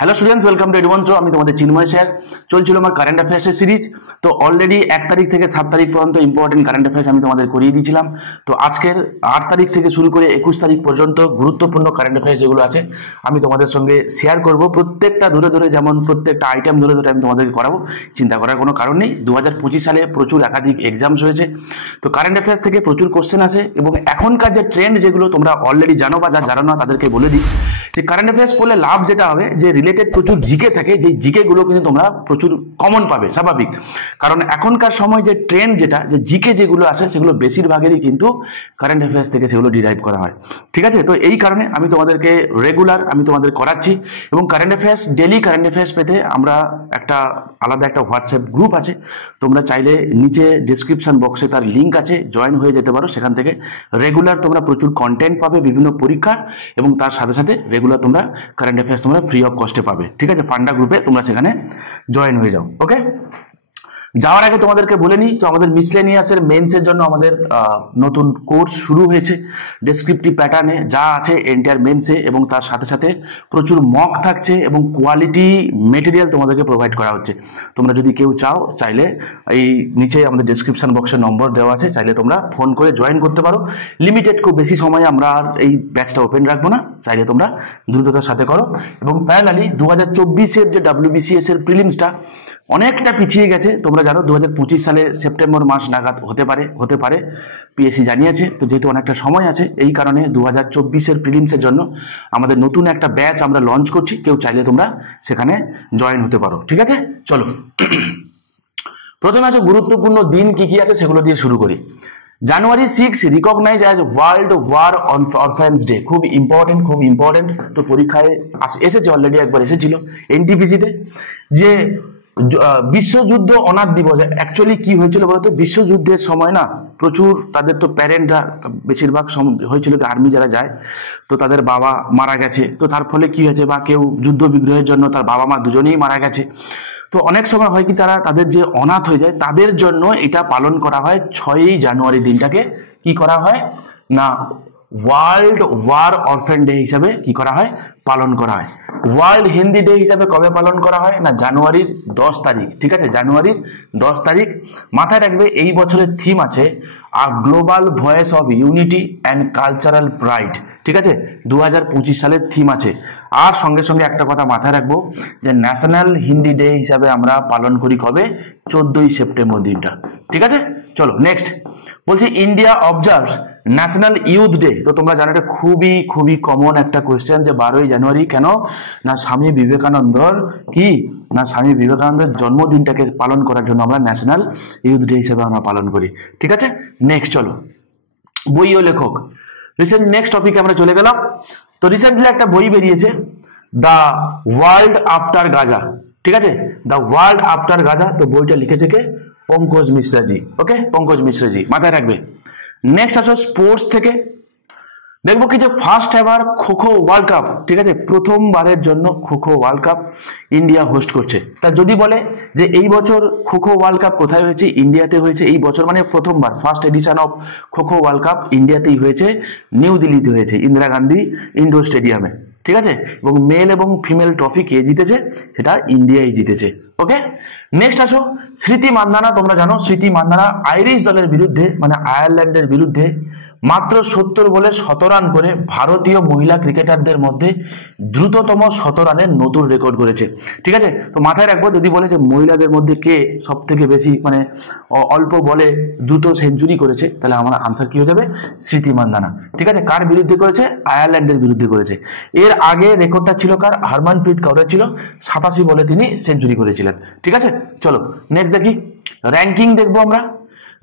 Hello students, welcome to এডমন্ট্রো। আমি তোমাদের চিন্ময় স্যার। চলছিল আমার কারেন্ট অ্যাফেয়ার্সের সিরিজ। তো অলরেডি 1 তারিখ থেকে 7 তারিখ পর্যন্ত ইম্পর্টেন্ট কারেন্ট অ্যাফেয়ার্স আমি তোমাদের করিয়ে দিয়েছিলাম। তো আজকের 8 তারিখ থেকে শুরু করে 21 তারিখ পর্যন্ত গুরুত্বপূর্ণ কারেন্ট অ্যাফেয়ার্স যেগুলো আছে আমি তোমাদের সঙ্গে শেয়ার করব। প্রত্যেকটা ধরে ধরে, যেমন প্রত্যেকটা আইটেম ধরে ধরে আমি তোমাদেরকে করাবো। চিন্তা করার কোনো কারণ নেই। 2025 সালে প্রচুর একাধিক এক্সামস হয়েছে। তো কারেন্ট অ্যাফেয়ার্স থেকে প্রচুর কোশ্চেন আসে এবং এখনকার যে ট্রেন্ড যেগুলো তোমরা অলরেডি জানো বা যা জানো না তাদেরকে বলে দিই যে কারেন্ট অ্যাফেয়ার্স পড়লে লাভ যেটা হবে যে রিলেটেড প্রচুর জিকে থাকে, যে জিকে গুলো কিন্তু তোমরা প্রচুর কমন পাবে, স্বাভাবিক। কারণ এখনকার সময় যে ট্রেন্ড যেটা, যে জিকে যেগুলো আসে সেগুলো বেশিরভাগেরই কিন্তু কারেন্ট অ্যাফেয়ার্স থেকে সেগুলো ডিরাইভ করা হয়। ঠিক আছে, তো এই কারণে আমি তোমাদেরকে রেগুলার আমি তোমাদের করাচ্ছি। এবং current affairs, daily current affairs পেতে আমরা আলাদা একটা হোয়াটসঅ্যাপ গ্রুপ আছে। তোমরা চাইলে নিচে ডিসক্রিপশন বক্সে তার লিঙ্ক আছে, জয়েন হয়ে যেতে পারো। সেখান থেকে রেগুলার তোমরা প্রচুর কন্টেন্ট পাবে বিভিন্ন পরীক্ষার, এবং তার সাথে সাথে রেগুলার তোমরা কারেন্ট অ্যাফেয়ার্স তোমরা ফ্রি অফ কস্টে পাবে। ঠিক আছে, ফান্ডা গ্রুপে তোমরা সেখানে জয়েন হয়ে যাও। ওকে, যাওয়ার আগে তোমাদেরকে বলে নিই, তো আমাদের মিসলেনিয়াসের মেন্সের জন্য আমাদের নতুন কোর্স শুরু হয়েছে ডেসক্রিপটিভ প্যাটার্নে, যা আছে এন্টায়ার মেন্সে, এবং তার সাথে সাথে প্রচুর মক থাকছে এবং কোয়ালিটি মেটেরিয়াল তোমাদেরকে প্রোভাইড করা হচ্ছে। তোমরা যদি কেউ চাও, চাইলে এই নিচে আমাদের ডেসক্রিপশন বক্সে নম্বর দেওয়া আছে, চাইলে তোমরা ফোন করে জয়েন করতে পারো। লিমিটেড, খুব বেশি সময় আমরা আর এই ব্যাচটা ওপেন রাখবো না, চাইলে তোমরা দ্রুততার সাথে করো। এবং প্যারালালি 2024-এর যে WBCS এর প্রিলিমসটা অনেকটা পিছিয়ে গেছে। তোমরা জানো 2025 সালে সেপ্টেম্বর মাস নাগাদ হতে পারে পিএসসি জানিয়েছে। তো যেহেতু অনেকটা সময় আছে, এই কারণে 2024-এর প্রিলিমসের জন্য আমাদের নতুন একটা ব্যাচ আমরা লঞ্চ করছি। কেউ চাইলে তোমরা সেখানে জয়েন হতে পারো। ঠিক আছে, চলো প্রথমে আছে গুরুত্বপূর্ণ দিন কি কি আছে সেগুলো দিয়ে শুরু করি। January 6 recognise as world war orphans day. খুব ইম্পর্টেন্ট। তো পরীক্ষায় এসেছে, অলরেডি একবার এসেছিল এনটিপিসিতে, যে বিশ্বযুদ্ধ অনাথ দিবস। অ্যাকচুয়ালি কি হয়েছিল বলতো, বিশ্বযুদ্ধের সময় না প্রচুর তাদের তো প্যারেন্টরা বেশিরভাগ হয়েছিল কি আর্মি যারা যায়, তো তাদের বাবা মারা গেছে। তো তার ফলে কি হয়েছে, বা কেউ যুদ্ধ বিগ্রহের জন্য তার বাবা মা দুজনেই মারা গেছে। তো অনেক সময় হয় কি, তাদের যে অনাথ হয়ে যায় তাদের জন্য এটা পালন করা হয় 6ই জানুয়ারি। দিনটাকে কি করা হয় না, ওয়ার্ল্ড ওয়ার অরফ্যান ডে হিসাবে কি করা হয়, পালন করা হয়। ওয়ার্ল্ড হিন্দি ডে হিসাবে কবে পালন করা হয় না, জানুয়ারির 10 তারিখ। ঠিক আছে, জানুয়ারির 10 তারিখ। মাথায় রাখবে এই বছরের থিম আছে a global voice of unity and cultural pride. ঠিক আছে, 2025 সালের থিম আছে। আর সঙ্গে সঙ্গে একটা কথা মাথায় রাখবো, যে ন্যাশনাল হিন্দি ডে হিসাবে আমরা পালন করি কবে, 14ই সেপ্টেম্বর দিনটা। ঠিক আছে, চলো নেক্সট বলছি, India observes national youth day. তো তোমরা জানো এটা খুবই কমন একটা কোয়েশ্চেন, যে 12ই জানুয়ারি কেন না, স্বামী বিবেকানন্দর জন্মদিনটাকে পালন করার জন্য আমরা ন্যাশনাল ইউথ ডে হিসেবে আমরা পালন করি। ঠিক আছে, নেক্সট চলো, বই ও লেখক। রিসেন্ট নেক্সট টপিকে আমরা চলে গেলাম। তো রিসেন্টলি একটা বই বেরিয়েছে, দ্য ওয়ার্ল্ড আফটার গাজা। ঠিক আছে, দ্য ওয়ার্ল্ড আফটার গাজা। তো বইটা লিখেছে কে, পঙ্কজ মিশ্রাজি। ওকে, পঙ্কজ মিশ্রাজি মাথায় রাখবে। নেক্সট আসো স্পোর্টস থেকে, দেখবো কি যে first ever kho kho world cup. ঠিক আছে, প্রথমবারের জন্য kho kho world cup India host করছে। তা যদি বলে যে এই বছর খোখো ওয়ার্ল্ড কাপ কোথায় হয়েছে, ইন্ডিয়াতে হয়েছে। এই বছর মানে প্রথমবার, first edition of kho-kho world cup ইন্ডিয়াতেই হয়েছে, নিউ দিল্লিতে হয়েছে, ইন্দিরা গান্ধী ইন্ডোর স্টেডিয়ামে। ঠিক আছে, এবং মেল এবং ফিমেল ট্রফি কে জিতেছে, সেটা ইন্ডিয়াই জিতেছে। ওকে, নেক্সট আসো স্মৃতি মান্দানা। তোমরা জানো স্মৃতি মান্দানা আইরিশ দলের বিরুদ্ধে, মানে আয়ারল্যান্ডের বিরুদ্ধে মাত্র 70 বলে 100 রান করে ভারতীয় মহিলা ক্রিকেটারদের মধ্যে দ্রুততম 100 রানের নতুন রেকর্ড করেছে। ঠিক আছে, তো মাথায় রাখবো, যদি বলে যে মহিলাদের মধ্যে কে সব থেকে বেশি মানে অল্প বলে দ্রুত সেঞ্চুরি করেছে, তাহলে আমার আনসার কি হয়ে যাবে, স্মৃতি মান্দানা। ঠিক আছে, কার বিরুদ্ধে করেছে, আয়ারল্যান্ডের বিরুদ্ধে করেছে। এর আগে রেকর্ডটা ছিল কার, হারমানপ্রীত কৌরের ছিল, 87 বলে তিনি সেঞ্চুরি করেছিলেন। ঠিক আছে, চলো নেক্সট দেখি, র্যাঙ্কিং দেখবো আমরা।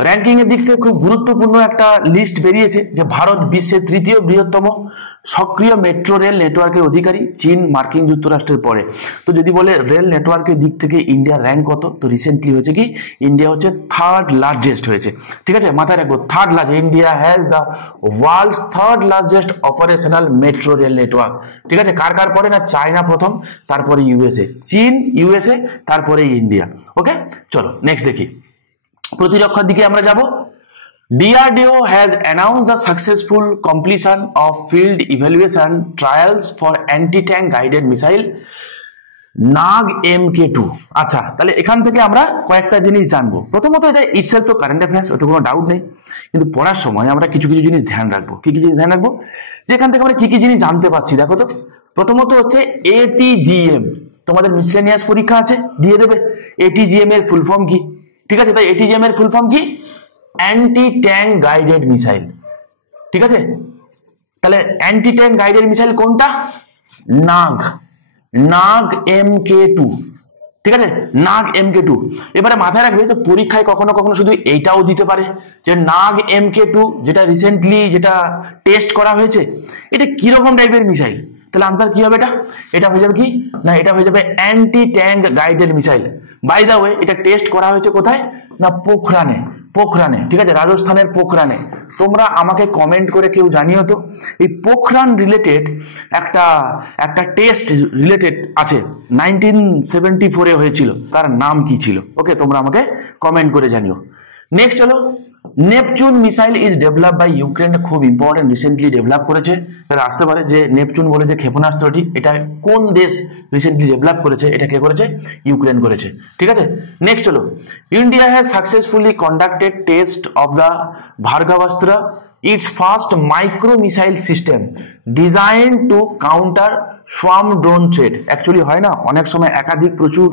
র্যাঙ্কিং এর দিক থেকে খুব গুরুত্বপূর্ণ একটা লিস্ট বেরিয়েছে, যে ভারত বিশ্বের 3য় বৃহত্তম সক্রিয় মেট্রো রেল নেটওয়ার্কের অধিকারী, চীন মার্কিন যুক্তরাষ্ট্রের পরে। তো যদি বলে রেল নেটওয়ার্কের দিক থেকে ইন্ডিয়ার র্যাঙ্ক কত, তো রিসেন্টলি হয়েছে কি, ইন্ডিয়া হচ্ছে 3rd লার্জেস্ট হয়েছে। ঠিক আছে, মাথায় রাখবো 3rd largest, India has the world's 3rd largest operational metro rail network. ঠিক আছে, কার পরে না, চায়না প্রথম, তারপরে ইউএসএ, চীন ইউএসএ, তারপরে ইন্ডিয়া। ওকে, চলো নেক্সট দেখি, প্রতিরক্ষার দিকে আমরা যাব। DRDO has announced the successful completion of field evaluation trials for anti-tank guided missile Nag MK2। আচ্ছা, তাহলে এখান থেকে আমরা কয়েকটা জিনিস জানবো। প্রথমত এটা ইটসেলফ তো কারেন্ট অ্যাফেয়ার্স, ওতে কোনো ডাউট নেই, কিন্তু পড়ার সময় আমরা কিছু কিছু জিনিস ধ্যান রাখবো। কি কি জিনিস ধ্যান রাখবো? যে এখান থেকে আমরা কি কি জিনিস জানতে পারছি দেখো তো। প্রথমত হচ্ছে ATGM, তোমাদের মিসলেনিয়াস পরীক্ষা আছে, দিয়ে দেবে ATGM এর ফুল ফর্ম কি। ঠিক আছে, তাই ATGM এর ফুল ফর্ম কি? Anti tank guided missile. ঠিক আছে, তাহলে অ্যান্টি ট্যাঙ্ক গাইডেড মিসাইল কোনটা? নাগ MK2। ঠিক আছে, নাগ MK2। এবারে মাথায় রাখবে তো পরীক্ষায় কখনো কখনো শুধু এইটাও দিতে পারে যে নাগ MK2 যেটা রিসেন্টলি যেটা টেস্ট করা হয়েছে এটা কিরকম টাইপের মিসাইল। তাহলে আনসার কি হবে? এটা হয়ে যাবে কি না, এটা হয়ে যাবে anti tank guided missile. By the way এটা টেস্ট করা হয়েছে কোথায় না? পোখরানে। ঠিক আছে, রাজস্থানের পোখরানে। তোমরা আমাকে কমেন্ট করে কেউ জানিও তো এই পোখরান রিলেটেড একটা টেস্ট রিলেটেড আছে 1974 হয়েছিল, তার নাম কি ছিল? ওকে, তোমরা আমাকে কমেন্ট করে জানিও। নেক্সট চলো, Neptune missile is develop by Ukraine. খুব ইম্পর্টেন্ট, রিসেন্টলি ডেভেলপ করেছে। তাহলে আসতে পারে যে নেপচুন বলে যে ক্ষেপণাস্ত্রটি, এটা কোন দেশ রিসেন্টলি ডেভেলপ করেছে? এটা কে করেছে? ইউক্রেন করেছে। ঠিক আছে, নেক্সট চলো, India has successfully conducted test of the Bhargavastra, its first micro missile system design two counter swarm drone threat. Actually হয় না, অনেক সময় একাধিক প্রচুর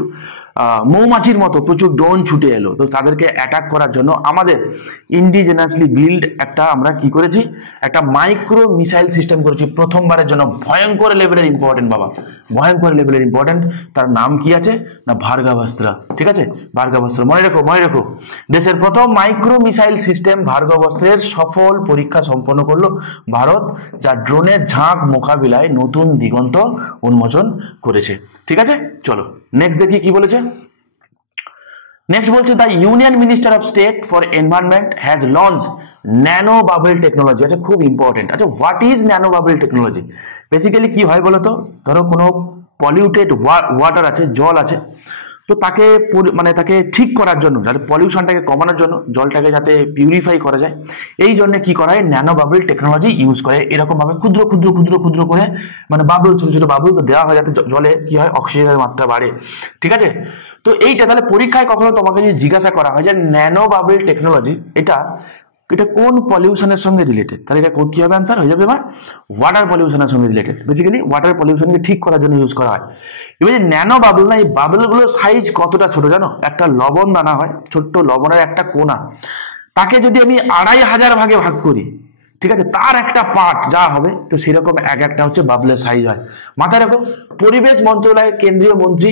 মৌমাছির মতো প্রচুর ড্রোন ছুটে এলো, তো তাদেরকে অ্যাটাক করার জন্য আমাদের ইন্ডিজেনাসলি বিল্ড আমরা কি করেছি? একটা মাইক্রো মিসাইল সিস্টেম করেছি প্রথমবারের জন্য। ভয়ঙ্কর লেভেলের ইম্পর্টেন্ট বাবা, ভয়ঙ্কর লেভেলের ইম্পর্টেন্ট। তার নাম কি আছে না? ভার্গবাস্ত্র। ঠিক আছে, ভার্গবাস্ত্র মনে রেখো। দেশের প্রথম মাইক্রো মিসাইল সিস্টেম ভার্গবাস্ত্রের সফল পরীক্ষা সম্পন্ন করলো ভারত, যা ড্রোনের ঝাঁক মোকাবিলায় নতুন দিগন্ত উন্মোচন করেছে। ঠিক আছে, চলো নেক্সট দেখি কি বলেছে। নেক্সট বলছে the union minister of state for environment has launch nano bubble technology. আচ্ছা, খুব ইম্পর্টেন্ট। আচ্ছা, what is nano bubble technology? Basically কি হয় বলতো, ধরো কোনো পলিউটেড ওয়াটার আছে, জল আছে, তো তাকে তাকে ঠিক করার জন্য, যাতে পলিউশনটাকে কমানোর জন্য, জলটাকে যাতে পিউরিফাই করা যায়, এই জন্য কি করা হয়? ন্যানো বাবল টেকনোলজি ইউজ করে। এরকম ভাবে ক্ষুদ্র ক্ষুদ্র ক্ষুদ্র ক্ষুদ্র করে বাবল, ছোট ছোট বাবল দেওয়া হয়, যাতে জলে কি হয়? অক্সিজেনের মাত্রা বাড়ে। ঠিক আছে, তো এইটা তাহলে পরীক্ষায় কখনো তোমাকে যদি জিজ্ঞাসা করা হয় যে ন্যানো বাবল টেকনোলজি এটা কোন পলিউশনের সঙ্গে রিলেটেড, তাহলে এটা কি হবে? আনসার হয়ে যাবে আমার ওয়াটার পলিউশনের সঙ্গে রিলেটেড। বেসিক্যালি ওয়াটার পলিউশনকে ঠিক করার জন্য ইউজ করা হয়। এবার যে ন্যানো বাবল না, এই বাবলগুলোর সাইজ কতটা ছোট জানো? একটা লবণ দানা হয়, ছোট্ট লবণের একটা কোনা, তাকে যদি আমি 2500 ভাগে ভাগ করি, ঠিক আছে, তার একটা পার্ট যা হবে, তো সেরকম একটা হচ্ছে বাবলের সাইজ হয়। মাথায় রাখো, পরিবেশ মন্ত্রণালয়ের কেন্দ্রীয় মন্ত্রী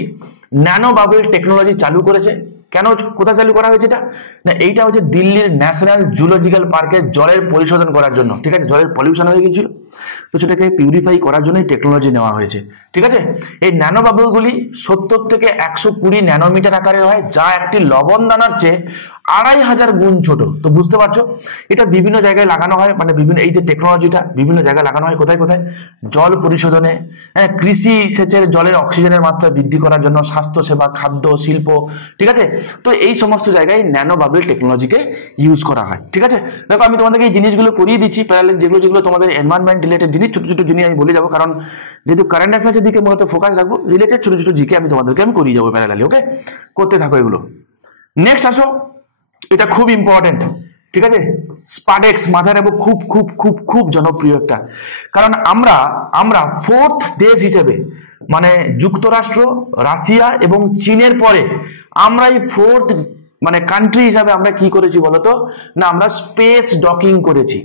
ন্যানো বাবল টেকনোলজি চালু করেছে। কেন, কোথায় চালু করা হয়েছে এটা না? এইটা হচ্ছে দিল্লির ন্যাশনাল জুলজিক্যাল পার্কের জলের পরিশোধন করার জন্য। ঠিক আছে, জলের পলিউশন হয়ে গেছিল, তো সেটাকে পিউরিফাই করার জন্যই টেকনোলজি নেওয়া হয়েছে। ঠিক আছে, এই ন্যানো বাবলগুলি 70 থেকে 120 ন্যানোমিটার আকারের হয়, যা একটি লবণ দানার চেয়ে 2500 গুণ ছোট। তো বুঝতে পারছো, এটা বিভিন্ন জায়গায় লাগানো হয়, বিভিন্ন এই যে টেকনোলজিটা বিভিন্ন জায়গায় লাগানো হয়। কোথায় কোথায়? জল পরিশোধনে, কৃষি সেচের জলের অক্সিজেনের মাত্রা বৃদ্ধি করার জন্য, স্বাস্থ্যসেবা, খাদ্য, শিল্প। ঠিক আছে, তো এই সমস্ত জায়গায় ন্যানো বাবল টেকনোলজিকে ইউজ করা হয়। ঠিক আছে, দেখো আমি তোমাদেরকে এই জিনিসগুলো করিয়ে দিচ্ছি প্যারালাল, যেগুলো তোমাদের এনভায়রনমেন্ট রিলেটেড জিনিস, ছোট ছোট জিনিস আমি বলে যাবো, কারণ যেহেতু কারেন্ট অ্যাফেয়ার্সের দিকে মূলত ফোকাস রাখবো, রিলেটেড ছোট ছোট জিকে আমি তোমাদেরকে করিয়ে যাবো প্যারালালি। ওকে, করতে থাকো এগুলো। নেক্সট আসো, এটা খুব ইম্পর্টেন্ট। ঠিক আছে, স্পাডেক্স মাথায় রাখবো, খুব খুব খুব খুব জনপ্রিয় একটা, কারণ আমরা ফোর্থ দেশ হিসেবে, যুক্তরাষ্ট্র, রাশিয়া এবং চীনের পরে আমরাই ফোর্থ কান্ট্রি হিসাবে আমরা কি করেছি বলতো না? আমরা স্পেস ডকিং করেছি।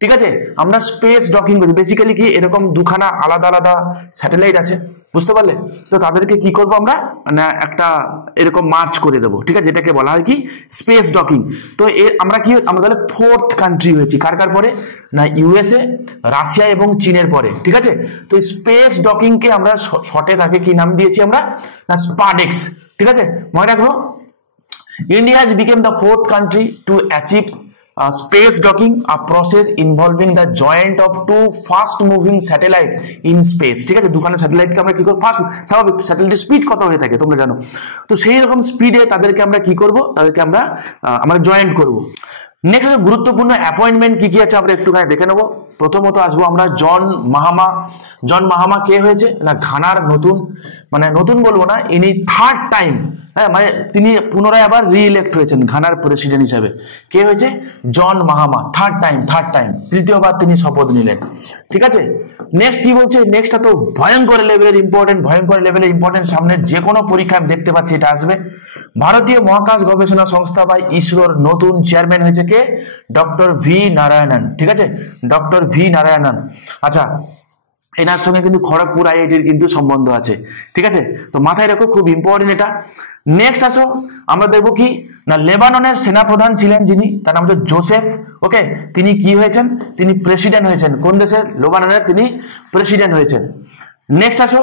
ঠিক আছে, আমরা স্পেস ডকিং করি। বেসিক্যালি কি, এরকম দুখানা আলাদা আলাদা স্যাটেলাইট আছে, বুঝতে পারলে? তো তাদেরকে কি করবো আমরা? একটা এরকম মার্চ করে দেবো। ঠিক আছে, এটাকে বলা হয় কি? Space docking. তো আমরা তাহলে ফোর্থ কান্ট্রি হয়েছি। কার পরে না? ইউএসএ, রাশিয়া এবং চীনের পরে। ঠিক আছে, তো স্পেস ডকিং কে আমরা শর্টে তাকে কি নাম দিয়েছি আমরা? না, স্পাডেক্স। ঠিক আছে, মনে রাখবো, India has become the fourth country to achieve space docking, a process involving the joint of two fast moving satellite in space. ঠিক আছে, দুখানা স্যাটেলাইটকে আমরা কি করব? ফাস্ট, স্বাভাবিক স্যাটেলাইটের স্পিড কত হয়ে থাকে তোমরা জানো, তো সেই রকম স্পিডে তাদেরকে আমরা কি করব? তাদেরকে আমরা জয়েন্ট করব। নেক্সট গুরুত্বপূর্ণ অ্যাপয়েন্টমেন্ট কি কি আছে আমরা একটুখানি দেখে নেবো। প্রথমত আসবো আমরা জন মাহামা। জন মাহামা কে হয়েছে না ঘানার নতুন, মানে নতুন বলবো না, ইনি থার্ড টাইম, হ্যাঁ মানে তিনি পুনরায় আবার রিইলেক্ট হয়েছেন ঘানার প্রেসিডেন্ট হিসেবে। কে হয়েছে? জন মাহামা, থার্ড টাইম, তৃতীয়বার তিনি শপথ নিলেন। ঠিক আছে, নেক্সট কি বলছে? নেক্সটটা তো ভয়ঙ্কর লেভেলের ইম্পর্টেন্ট, সামনের যে কোনো পরীক্ষায় দেখতে পাচ্ছি এটা আসবে। ভারতীয় মহাকাশ গবেষণা সংস্থা বা ইসরোর নতুন চেয়ারম্যান হয়েছে কে? Doctor V Narayanan. ঠিক আছে, ডক্টর ভি নারায়ণন। আচ্ছা, এনার সঙ্গে কিন্তু খড়গপুর আইআইটির কিন্তু সম্বন্ধ আছে। ঠিক আছে, তো মাথায় রাখো, খুব ইম্পর্টেন্ট এটা। নেক্সট আসো, আমরা দেখবো কি না লেবাননের সেনাপ্রধান ছিলেন যিনি, তার নাম হচ্ছে জোসেফ। ওকে, তিনি কি হয়েছেন? তিনি প্রেসিডেন্ট হয়েছেন। কোন দেশের? লেবাননের তিনি প্রেসিডেন্ট হয়েছেন। নেক্সট আসো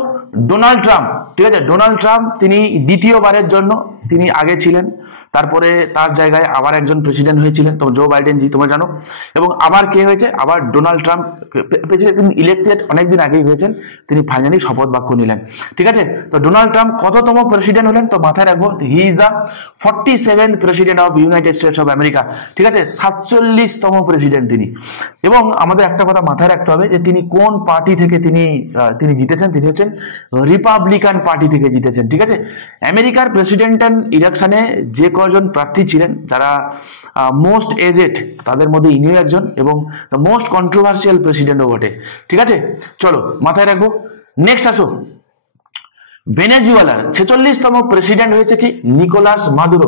ডোনাল্ড ট্রাম্প। ঠিক আছে, ডোনাল্ড ট্রাম্প তিনি দ্বিতীয়বারের জন্য তিনি আগে ছিলেন, তারপরে তার জায়গায় আবার একজন প্রেসিডেন্ট হয়েছিলেন, তো জো বাইডেন জি, তোমরা জানো। এবং আবার কে হয়েছে? আবার ডোনাল্ড ট্রাম্প প্রেসিডেন্ট, তিনি ইলেক্টেড অনেকদিন আগেই হয়েছেন, তিনি ফাইনালি শপথ বাক্য নিলেন। ঠিক আছে, তো ডোনাল্ড ট্রাম্প কততম প্রেসিডেন্ট হলেন? তো মাথায় রাখবো, he is the 47th president of United states of America. ঠিক আছে, 47তম প্রেসিডেন্ট তিনি। এবং আমাদের একটা কথা মাথায় রাখতে হবে যে তিনি কোন পার্টি থেকে তিনি জিতেছেন? তিনি হচ্ছেন রিপাবলিকান পার্টি থেকে জিতেছেন। ঠিক আছে, আমেরিকার প্রেসিডেন্টাল ইলেকশনে যে কজন প্রার্থী ছিলেন যারা মোস্ট এজেড, তাদের মধ্যে ইনিও একজন, এবং দ্য মোস্ট কন্ট্রোভার্সিয়াল প্রেসিডেন্টও বটে। ঠিক আছে, চলো মাথায় রাখবো। নেক্সট আসো, ভেনেজুয়েলার 46তম প্রেসিডেন্ট হয়েছে কি? Nicolas Maduro.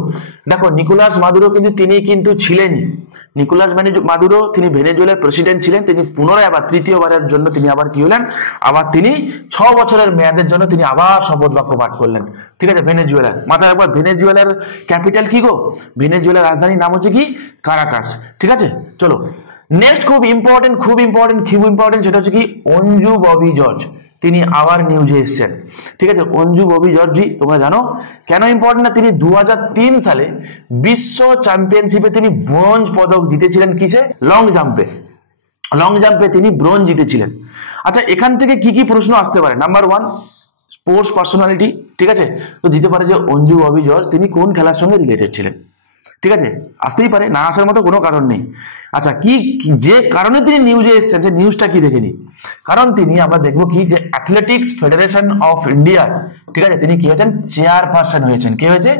দেখো, নিকোলাস মাদুরো তিনি কিন্তু ছিলেন, নিকোলাস মাদুরো তিনি ভেনেজুয়েলার প্রেসিডেন্ট ছিলেন। তিনি পুনরায় আবার তৃতীয়বারের জন্য তিনি আবার কি হলেন? আবার তিনি 6 বছরের মেয়াদের জন্য তিনি আবার শপথ বাক্য পাঠ করলেন। ঠিক আছে, ভেনেজুয়েলার মাথায় একবার, ভেনেজুয়েলার ক্যাপিটাল কি গো? ভেনেজুয়েলার রাজধানীর নাম হচ্ছে কি? কারাকাস। ঠিক আছে, চলো নেক্সট খুব ইম্পর্টেন্ট, সেটা হচ্ছে কি? অঞ্জু ববি জর্জ, তিনি আবার নিউজে এসেছেন। ঠিক আছে, অঞ্জু ববি জর্জি তোমরা জানো কেন ইম্পর্টেন্ট না? তিনি 2003 সালে বিশ্ব চ্যাম্পিয়নশিপে তিনি ব্রোঞ্জ পদক জিতেছিলেন। কিসে? লং জাম্পে তিনি ব্রোঞ্জ জিতেছিলেন। আচ্ছা, এখান থেকে কি কি প্রশ্ন আসতে পারে? Number 1, sports personality. ঠিক আছে, তো দিতে পারে যে অঞ্জু ববি জর্জ তিনি কোন খেলার সঙ্গে রিলেটেড ছিলেন। ঠিক আছে, আসতেই পারে, না আসার মতো কোনো কারণ নেই। আচ্ছা, কি যে কারণে তিনি নিউজে এসেছেন, যে নিউজটা কি দেখে নি? কারণ তিনি, আমরা দেখবো কি, যে অ্যাথলেটিক্স ফেডারেশন অফ ইন্ডিয়া, ঠিক আছে, তিনি কি হয়েছেন? চেয়ারপারসন হয়েছেন। কে হয়েছে?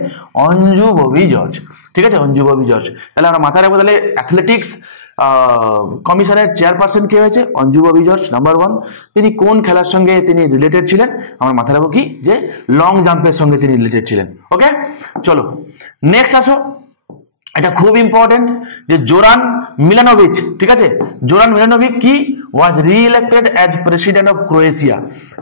অঞ্জু ববি জর্জ। ঠিক আছে, অঞ্জু ববি জর্জ। তাহলে আমরা মাথায় রাখবো, তাহলে অ্যাথলেটিক্স কমিশনের চেয়ারপারসন কে হয়েছে? অঞ্জু ববি জর্জ। নাম্বার 1, তিনি কোন খেলার সঙ্গে তিনি রিলেটেড ছিলেন? আমরা মাথায় রাখবো কি, যে লং জাম্পের সঙ্গে তিনি রিলেটেড ছিলেন। ওকে, চলো নেক্সট আসো, এটা খুব ইম্পর্টেন্ট, যে জোরান মিলানোভিচ। ঠিক আছে, জোরান মিলানোভিচ কি? ওয়াজ রি-ইলেক্টেড অ্যাজ প্রেসিডেন্ট অফ ক্রোয়েশিয়া।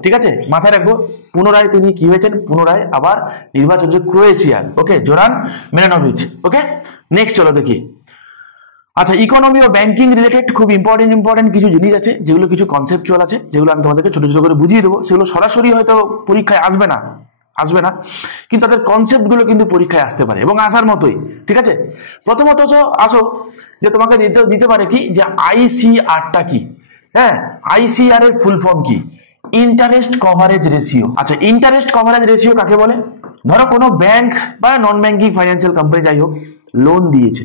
ঠিক আছে, মাথায় রাখবো, পুনরায় তিনি কি হয়েছেন? পুনরায় আবার নির্বাচন হচ্ছে ক্রোয়েশিয়ার। ওকে, জোরান মিলানোভিচ। ওকে, নেক্সট চলো দেখি। আচ্ছা, ইকোনমি ও ব্যাংকিং রিলেটেড খুব ইম্পর্টেন্ট কিছু জিনিস আছে, যেগুলো কিছু কনসেপচুয়াল আছে, যেগুলো আমি তোমাদেরকে ছোট ছোট করে বুঝিয়ে দেবো। সেগুলো সরাসরি হয়তো পরীক্ষায় আসবে না, কিন্তু তাদের কনসেপ্টগুলো কিন্তু পরীক্ষায় আসতে পারে, এবং আসার মতোই। ঠিক আছে, প্রথমত আসো, যে তোমাকে দিতে পারে কি, যে আইসিআরটা কি? হ্যাঁ, আইসিআর এর ফুল ফর্ম কি? Interest coverage ratio. আচ্ছা, ইন্টারেস্ট কভারেজ রেশিও কাকে বলে? ধরো কোনো ব্যাংক বা নন ব্যাংকিং ফাইন্যান্সিয়াল কোম্পানি যাই হোক, লোন দিয়েছে,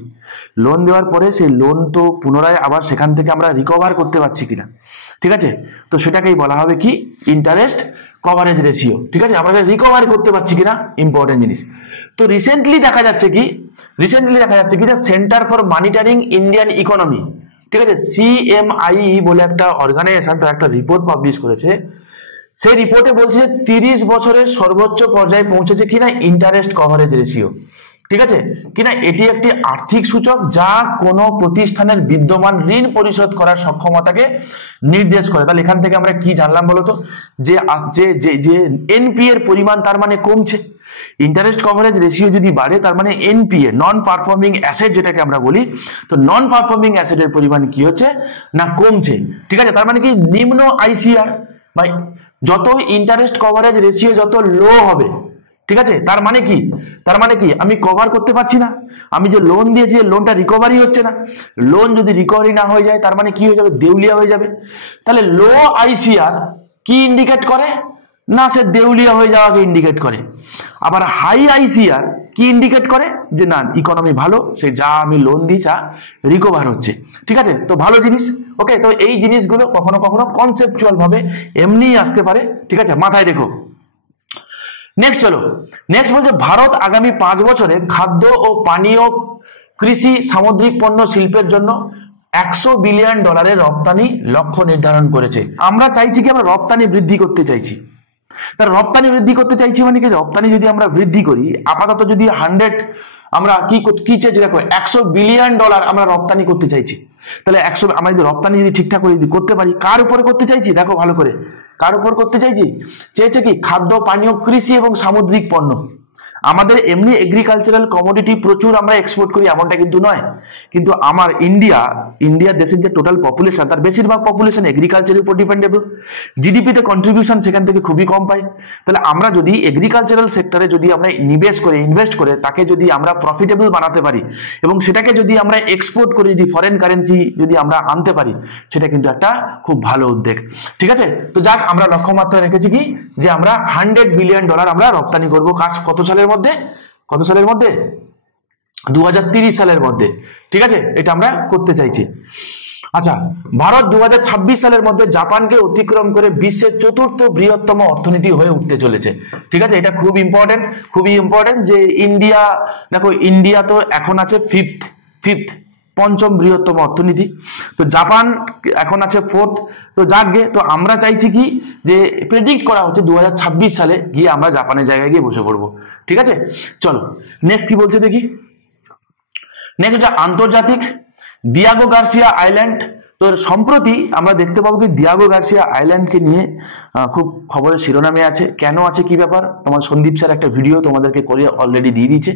লোন দেওয়ার পরে সেই লোন তো পুনরায় আবার সেখান থেকে আমরা রিকভার করতে পারছি কিনা। ঠিক আছে, তো সেটাকেই বলা হবে কি? Interest coverage ratio. ঠিক আছে, আমরা রিকভার করতে পারছি কিনা, ইম্পর্টেন্ট জিনিস। তো রিসেন্টলি দেখা যাচ্ছে কি, যে centre for monitoring Indian economy, ঠিক আছে, CMI বলে একটা অর্গানাইজেশন, তার একটা রিপোর্ট পাবলিশ করেছে। সেই রিপোর্টে বলছে যে 30 বছরের সর্বোচ্চ পর্যায়ে পৌঁছেছে কিনা ইন্টারেস্ট কভারেজ রেশিও। ঠিক আছে, কিনা এটি একটি আর্থিক সূচক যা কোনো প্রতিষ্ঠানের বিদ্যমান ঋণ পরিশোধ করার সক্ষমতাকে নির্দেশ করে। তাহলে এখান থেকে আমরা কি জানলাম বলতো? যে এনপি এর পরিমাণ তার মানে কমছে। ইন্টারেস্ট কভারেজ রেশিও যদি বাড়ে, তার মানে এনপিএ, নন পারফর্মিং অ্যাসেট যেটাকে আমরা বলি, তো নন পারফর্মিং অ্যাসেটের পরিমাণ কি হচ্ছে না কমছে। ঠিক আছে, তার মানে কি নিম্ন আইসিআর বা যত ইন্টারেস্ট কভারেজ রেশিও যত লো হবে, ঠিক আছে, তার মানে কি আমি কভার করতে পারছি না, আমি যে লোন দিয়েছি লোনটা রিকভারি হচ্ছে না। লোন যদি রিকভারি না হয়ে যায়, তার মানে কি হয়ে যাবে? দেউলিয়া হয়ে যাবে। তাহলে লো আইসিআর কি ইন্ডিকেট করে না, সে দেউলিয়া হয়ে যাওয়াকে ইন্ডিকেট করে। আবার হাই আইসিআর কি ইন্ডিকেট করে, যে না ইকোনমি ভালো, সে যা আমি লোন দিই যা রিকভার হচ্ছে। ঠিক আছে, তো ভালো জিনিস। ওকে, তো এই জিনিসগুলো কখনো কখনো কনসেপচুয়াল ভাবে এমনিই আসতে পারে। ঠিক আছে, মাথায় রেখো। নেক্সট চলো, নেক্সট বলছে ভারত আগামী 5 বছরে খাদ্য ও পানীয়, কৃষি, সামুদ্রিক পণ্য শিল্পের জন্য $100 বিলিয়ন রপ্তানি লক্ষ্য নির্ধারণ করেছে। আমরা চাইছি কি, আমরা রপ্তানি বৃদ্ধি করতে চাইছি। তার রপ্তানি বৃদ্ধি করতে চাইছি মানে কি, রপ্তানি যদি আমরা বৃদ্ধি করি, আপাতত যদি 100 আমরা কি চাইছি, দেখো $100 বিলিয়ন আমরা রপ্তানি করতে চাইছি। তাহলে 100 আমরা যদি রপ্তানি যদি ঠিকঠাক করে যদি করতে পারি, কার উপরে করতে চাইছি, দেখো ভালো করে, কার উপর করতে চাইছি, চেয়েছে কি খাদ্য, পানীয়, কৃষি এবং সামুদ্রিক পণ্য। আমাদের এমনি এগ্রিকালচারাল কমোডিটি প্রচুর আমরা এক্সপোর্ট করি এমনটা কিন্তু নয়, কিন্তু আমার ইন্ডিয়া দেশের যে টোটাল পপুলেশন, তার বেশিরভাগ পপুলেশন এগ্রিকালচারের উপর ডিপেন্ডেবল। জিডিপিতে কন্ট্রিবিউশন সেখান থেকে খুবই কম পাই। তাহলে আমরা যদি এগ্রিকালচারাল সেক্টরে যদি আমরা ইনভেস্ট করে তাকে যদি আমরা প্রফিটেবল বানাতে পারি এবং সেটাকে যদি আমরা এক্সপোর্ট করে যদি ফরেন কারেন্সি যদি আমরা আনতে পারি, সেটা কিন্তু একটা খুব ভালো উদ্যোগ। ঠিক আছে, তো যাক, আমরা লক্ষ্যমাত্রা রেখেছি কি, যে আমরা $100 বিলিয়ন আমরা রপ্তানি করবো। কত সালের মধ্যে, 2030 সালের মধ্যে। ঠিক আছে, এটা আমরা করতে চাইছি। আচ্ছা, ভারত 2026 সালের মধ্যে জাপানকে অতিক্রম করে বিশ্বের 4র্থ বৃহত্তম অর্থনীতি হয়ে উঠতে চলেছে। ঠিক আছে, এটা খুব ইম্পর্টেন্ট যে ইন্ডিয়া, দেখো ইন্ডিয়া তো এখন আছে ফিফথ 5ম বৃহত্তম অর্থনীতি, তো জাপান এখন আছে 4th। তো যাকগে, তো আমরা চাইছি কি, যে প্রেডিক্ট করা হচ্ছে 2026 সালে গিয়ে আমরা জাপানের জায়গায় গিয়ে বসে পড়বো। ঠিক আছে, চলো নেক্সট কি বলছে দেখি। নেক্সট আন্তর্জাতিক দিয়াগো গার্সিয়া আইল্যান্ড। তো সম্প্রতি আমরা দেখতে পাবো কি দিয়াগো গার্সিয়া আইল্যান্ডকে নিয়ে খুব খবরের শিরোনামে আছে। কেন আছে, কি ব্যাপার, তোমার সন্দীপ স্যার একটা ভিডিও তোমাদেরকে করে অলরেডি দিয়ে দিয়েছে,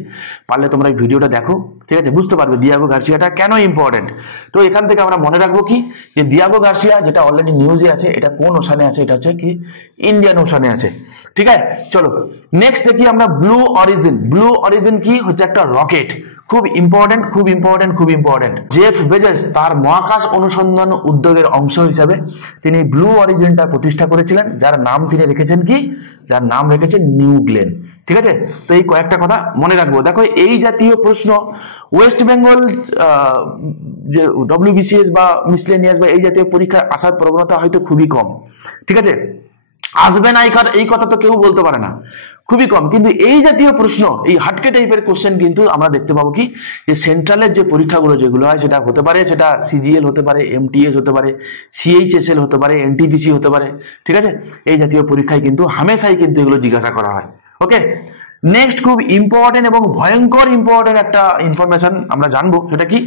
পারলে তোমরা এই ভিডিওটা দেখো। ঠিক আছে, বুঝতে পারবে দিয়াগো গার্সিয়াটা কেন ইম্পর্টেন্ট। তো এখান থেকে আমরা মনে রাখবো কি, যে দিয়াগো গার্সিয়া যেটা অলরেডি নিউজে আছে, এটা কোন ওশানে আছে, এটা হচ্ছে কি ইন্ডিয়ান ওশানে আছে। ঠিক আছে, চলো নেক্সট দেখি আমরা ব্লু অরিজিন কি হচ্ছে, একটা রকেট। খুব ইম্পর্টেন্ট। জেফ বেজোস তার মহাকাশ অনুসন্ধান উদ্যোগের অংশ হিসাবে তিনি ব্লু অরিজিনটা প্রতিষ্ঠা করেছিলেন, যার নাম তিনি রেখেছেন কি, যার নাম রেখেছেন নিউ গ্লেন। ঠিক আছে, তো এই কয়েকটা কথা মনে রাখবো। দেখো এই জাতীয় প্রশ্ন ওয়েস্ট বেঙ্গল যে WBCS বা মিসলেনিয়াস বা এই জাতীয় পরীক্ষার আসার প্রবণতা হয়তো খুবই কম। ঠিক আছে, আসবে না এই কথা তো কেউ বলতে পারে না, খুবই কম। কিন্তু এই জাতীয় প্রশ্ন, এই হাটকে টাইপের কোশ্চেন কিন্তু আমরা দেখতে পাবো কি, যে সেন্ট্রালের যে পরীক্ষাগুলো যেগুলো হয়, সেটা হতে পারে, সেটা CGL হতে পারে, MTS হতে পারে, CHSL হতে পারে, NTPC হতে পারে। ঠিক আছে, এই জাতীয় পরীক্ষায় কিন্তু হামেশাই কিন্তু এগুলো জিজ্ঞাসা করা হয়। ওকে, নেক্সট খুব ইম্পর্টেন্ট এবং ভয়ঙ্কর ইম্পর্টেন্ট একটা ইনফরমেশন আমরা জানবো, সেটা কি,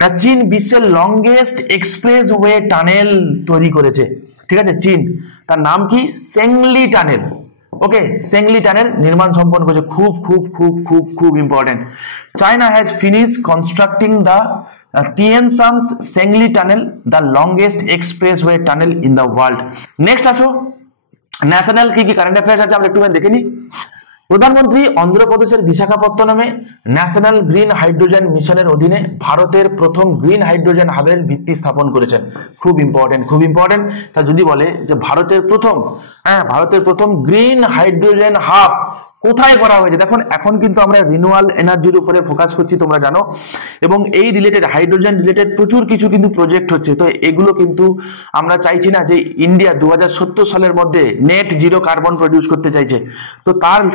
না চীন বিশ্বের লংগেস্ট এক্সপ্রেস ওয়ে টানেল তৈরি করেছে। ঠিক আছে, চীন, তার নাম কি, সেংলি টানেল। ওকে, সেংলি টানেল নির্মাণ সম্পন্ন করেছে। খুব important. China has finish constructing the Tianshan Shengli tunnel, the longest expressway tunnel in the world. Next আসো, ন্যাশনাল কি কারেন্ট অ্যাফেয়ার্স আছে আমরা একটু দেখে নিই। প্রধানমন্ত্রী অন্ধ্রপ্রদেশের বিশাখাপত্তনমে ন্যাশনাল গ্রিন হাইড্রোজেন মিশনের অধীনে ভারতের প্রথম গ্রিন হাইড্রোজেন হাবের ভিত্তি স্থাপন করেছেন। খুব ইম্পর্টেন্ট। তা যদি বলে যে ভারতের প্রথম গ্রিন হাইড্রোজেন হাব কোথায় করা হয়েছে, দেখুন এখন কিন্তু আমরা রিনিউয়াল এনার্জির উপরে ফোকাস করছি, তোমরা জানো, এবং এই রিলেটেড হাইড্রোজেন রিলেটেড প্রচুর কিছু কিন্তু প্রজেক্ট হচ্ছে। তো এগুলো কিন্তু আমরা চাইছি না যে ইন্ডিয়া 2070 সালের মধ্যে নেট জিরো কার্বন প্রডিউস করতে চাইছে, তো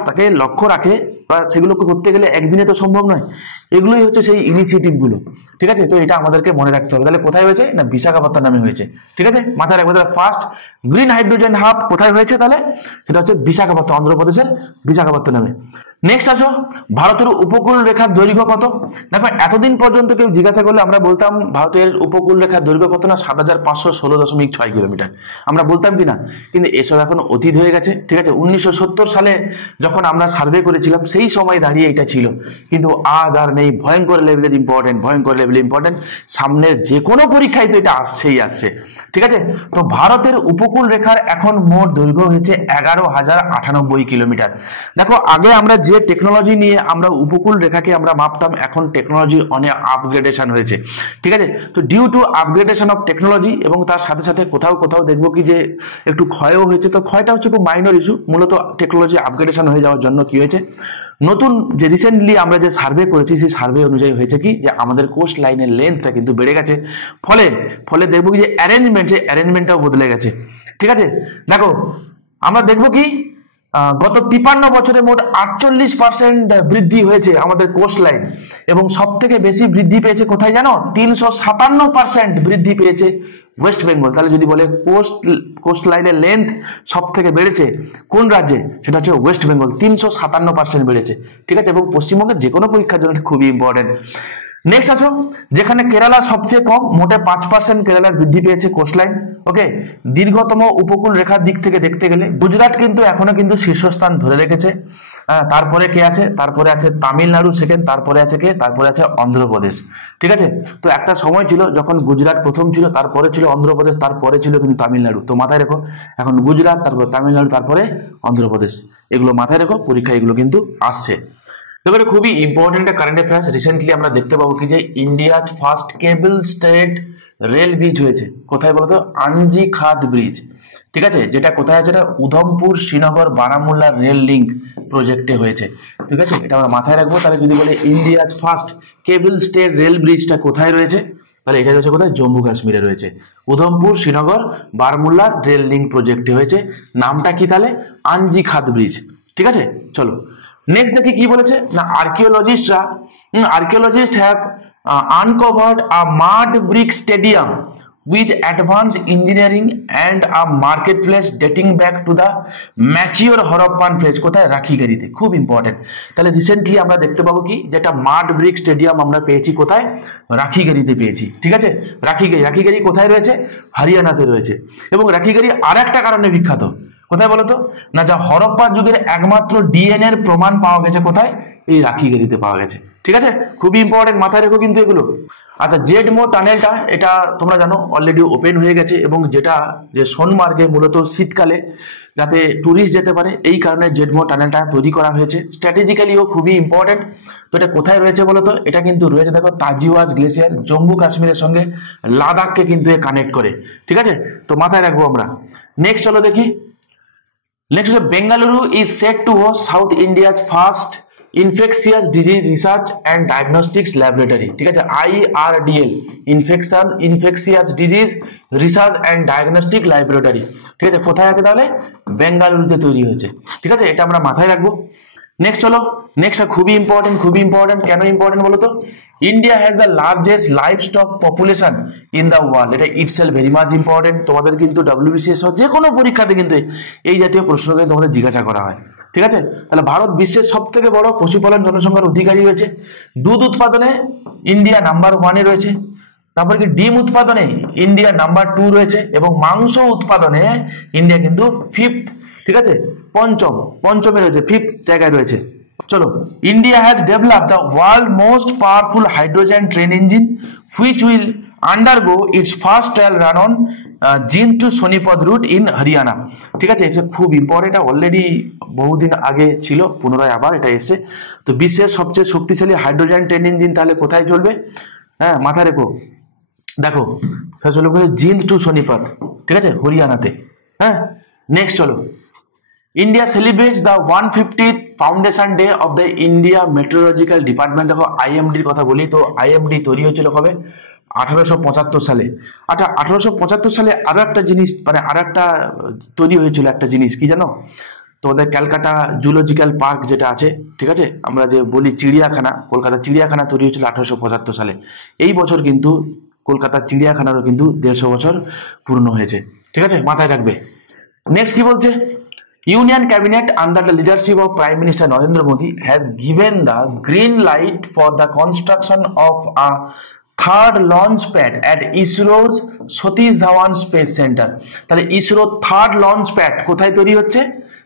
তাকে লক্ষ্য রাখে, বা সেগুলোকে করতে গেলে একদিনে তো সম্ভব নয়। এগুলোই হচ্ছে সেই ইনিশিয়েটিভ গুলো। ঠিক আছে, তো এটা আমাদেরকে মনে রাখতে হবে। তাহলে কোথায় হয়েছে, না বিশাখাপত্তনমে হয়েছে। ঠিক আছে, মাথায় রাখবো। তাহলে ফার্স্ট গ্রিন হাইড্রোজেন হাব কোথায় হয়েছে, তাহলে সেটা হচ্ছে বিশাখাপত্তনম, অন্ধ্রপ্রদেশের বিশাখাপত্তনমে। নেক্সট আসো, ভারতের উপকূল রেখার দৈর্ঘ্য কত। দেখো এতদিন পর্যন্ত কেউ জিজ্ঞাসা করলে আমরা বলতাম ভারতের উপকূল রেখার দৈর্ঘ্য কত, না 7516.6 কিলোমিটার আমরা বলতাম কিনা, কিন্তু এসব এখন অতীত হয়ে গেছে। ঠিক আছে, 1970 সালে যখন আমরা সার্ভে করেছিলাম সেই সময় দাঁড়িয়ে এটা ছিল, কিন্তু আজ আর নেই। ভয়ঙ্কর লেভেলের ইম্পর্টেন্ট। সামনের যে কোনো পরীক্ষায় তো এটা আসছে। ঠিক আছে, তো ভারতের উপকূল রেখার এখন মোট দৈর্ঘ্য হচ্ছে 11,098 কিলোমিটার। দেখো আগে আমরা যে টেকনোলজি নিয়ে আমরা উপকূল রেখাকে আমরা মাপতাম, এখন টেকনোলজি অনেক আপগ্রেডেশন হয়েছে, ঠিক আছে। তো due to upgradation of technology এবং তার সাথে সাথে কোথাও কোথাও দেখবো কি যে একটু ক্ষয়ও হয়েছে। তো ক্ষয়টা হচ্ছে খুব মাইনর ইস্যু, মূলত টেকনোলজি আপগ্রেডেশন হয়ে যাওয়ার জন্য কি হয়েছে, নতুন যে রিসেন্টলি আমরা যে সার্ভে করেছি সেই সার্ভে অনুযায়ী হয়েছে কি যে আমাদের কোস্ট লাইনের লেন্থটা কিন্তু বেড়ে গেছে, ফলে ফলে দেখবো কি যে অ্যারেঞ্জমেন্টটাও বদলে গেছে, ঠিক আছে। দেখো আমরা দেখবো কি গত 53 বছরে মোট 48% বৃদ্ধি হয়েছে আমাদের কোস্ট লাইন, এবং সব থেকে বেশি বৃদ্ধি পেয়েছে কোথায় জানো, 357% বৃদ্ধি পেয়েছে ওয়েস্ট বেঙ্গল। তাহলে যদি বলে কোস্ট লাইনের লেন্থ সব থেকে বেড়েছে কোন রাজ্যে, সেটা হচ্ছে ওয়েস্ট বেঙ্গল, 357% বেড়েছে, ঠিক আছে। এবং পশ্চিমবঙ্গের যে কোনো পরীক্ষার জন্য খুবই ইম্পর্টেন্ট। নেক্সট আসো, যেখানে কেরালা সবচেয়ে কম, মোটে 5% কেরালার বৃদ্ধি পেয়েছে কোস্ট লাইন, ওকে। দীর্ঘতম উপকূল রেখার দিক থেকে দেখতে গেলে গুজরাট কিন্তু এখনো কিন্তু শীর্ষস্থান ধরে রেখেছে। তারপরে কে আছে, তারপরে আছে তামিলনাড়ু সেকেন্ড, তারপরে আছে কে, তারপরে আছে অন্ধ্রপ্রদেশ, ঠিক আছে। তো একটা সময় ছিল যখন গুজরাট প্রথম ছিল, তারপরে ছিল অন্ধ্রপ্রদেশ, তারপরে ছিল কিন্তু তামিলনাড়ু। তো মাথায় রেখো, এখন গুজরাট, তারপর তামিলনাড়ু, তারপরে অন্ধ্রপ্রদেশ, এগুলো মাথায় রেখো, পরীক্ষা এগুলো কিন্তু আসছে। এবারে খুবই ইম্পর্টেন্ট কারেন্ট অ্যাফেয়ার্স, রিসেন্টলি আমরা দেখতে পাবো কি যে ইন্ডিয়াজ ফার্স্ট কেবল স্টেড রেল ব্রিজ হয়েছে, কোথায় বলতো, আঞ্জি খাদ ব্রিজ, ঠিক আছে, যেটা কোথায় আছে, এটা উধমপুর শ্রীনগর বারামুল্লা রেল লিঙ্ক প্রজেক্টে হয়েছে, ঠিক আছে। এটা আমরা মাথায় রাখবো। তাহলে যদি বলে ইন্ডিয়াজ ফার্স্ট কেবল স্টেড রেল ব্রিজটা কোথায় রয়েছে, তাহলে এটা রয়েছে কোথায়, জম্মু কাশ্মীরে রয়েছে, উধমপুর শ্রীনগর বারামুল্লা রেল লিঙ্ক প্রজেক্টে হয়েছে। নামটা কি তাহলে, আঞ্জি খাদ ব্রিজ, ঠিক আছে। চলো নেক্সট দেখি কি বলেছে না, archaeologist have uncovered a মাড brick stadium with advanced engineering and a marketplace dating back to the mature Harappan phase, কোথায়, রাখিগাড়িতে, খুব ইম্পর্টেন্ট। তাহলে রিসেন্টলি আমরা দেখতে পাবো কি যেটা মাড ব্রিক স্টেডিয়াম আমরা পেয়েছি কোথায়, রাখিগাড়িতে পেয়েছি, ঠিক আছে। রাখিগাড়ি কোথায় রয়েছে, হরিয়ানাতে রয়েছে। এবং রাখিগাড়ি আর একটা কারণে বিখ্যাত, কোথায় বলতো না, যা হরপ্পা যুগের একমাত্র ডিএনএ এর প্রমাণ পাওয়া গেছে কোথায়, এই রাখিগাড়িতে পাওয়া গেছে, ঠিক আছে। খুবই ইম্পর্টেন্ট, মাথায় রেখো কিন্তু এগুলো। আচ্ছা, জেডমো টানেলটা এটা তোমরা জানো অলরেডি ওপেন হয়ে গেছে, এবং যেটা যে সোনমার্গে মূলত শীতকালে যাতে টুরিস্ট যেতে পারে এই কারণে জেডমো টানেলটা তৈরি করা হয়েছে। স্ট্র্যাটেজিক্যালিও খুবই ইম্পর্টেন্ট। তো এটা কোথায় রয়েছে বলতো, এটা কিন্তু রয়েছে দেখো তাজিওয়াজ গ্লেসিয়ার, জম্মু কাশ্মীরের সঙ্গে লাদাখকে কিন্তু কানেক্ট করে, ঠিক আছে। তো মাথায় রাখবো আমরা। নেক্সট চলো দেখি, নেক্সট হচ্ছে Bengaluru is set two host south India's first infectious disease research and diagnostics laboratory, ঠিক আছে, IRDL, infectious disease research and diagnostic laboratory, ঠিক আছে। কোথায় আছে তাহলে, বেঙ্গালুরুতে তৈরি হয়েছে, ঠিক আছে। এটা আমরা মাথায় রাখবো। নেক্সট চলো, নেক্সট খুবই ইম্পর্টেন্ট, কেন ইম্পর্টেন্ট বলো তো, India has the largest live stock population in the world, এটা ইটসেলফ ভেরি মাচ ইম্পর্টেন্ট। তোমাদের কিন্তু WBCS যে কোনো পরীক্ষাতে কিন্তু এই জাতীয় প্রশ্ন কিন্তু তোমাদের জিজ্ঞাসা করা হয়, ঠিক আছে। তাহলে ভারত বিশ্বের সব থেকে বড় পশুপালন জনসংখ্যার অধিকারী রয়েছে। দুধ উৎপাদনে ইন্ডিয়া নাম্বার 1-এ রয়েছে, তারপরে কি ডিম উৎপাদনে ইন্ডিয়া নাম্বার 2 রয়েছে, এবং মাংস উৎপাদনে ইন্ডিয়া কিন্তু 5th, ঠিক আছে, পঞ্চমে রয়েছে, 5th জায়গায় রয়েছে। চলো, India has developed the world most powerful hydrogen train engine which will undergo its first trial run on Jind to Sonipat route in Haryana, ঠিক আছে। এটা খুব ইম্পর্টেন্ট, এটা অলরেডি বহুদিন আগে ছিল, পুনরায় আবার এটা এসে। তো বিশ্বের সবচেয়ে শক্তিশালী হাইড্রোজেন ট্রেন ইঞ্জিন তাহলে কোথায় চলবে, হ্যাঁ মাথায় রেখো, দেখো চলবে জিন টু সোনিপত, ঠিক আছে, হরিয়ানাতে, হ্যাঁ। নেক্সট চলো, India celebrates the 150th foundation day of the India meteorological department. দেখো IMDর কথা বলি, তো IMD তৈরি হয়েছিল কবে, 1875 সালে। 1875 সালে আরো একটা জিনিস, মানে আরো একটা তৈরি হয়েছিল একটা জিনিস, কি জানো, তোমাদের ক্যালকাটা জুলজিক্যাল পার্ক যেটা আছে, ঠিক আছে, আমরা যে বলি চিড়িয়াখানা, কলকাতা চিড়িয়াখানা তৈরি হয়েছিল 1875 সালে। এই বছর কিন্তু কলকাতা চিড়িয়াখানারও কিন্তু 150 বছর পূর্ণ হয়েছে, ঠিক আছে, মাথায় রাখবে। নেক্সট কি বলছে, Union Cabinet under the leadership of Prime Minister Narendra Modi has given the green light for the construction of a third launch pad at ISRO's Satish Dhawan Space Center। তাহলে ইসরো থার্ড লঞ্চ প্যাড কোথায় তৈরি হচ্ছে,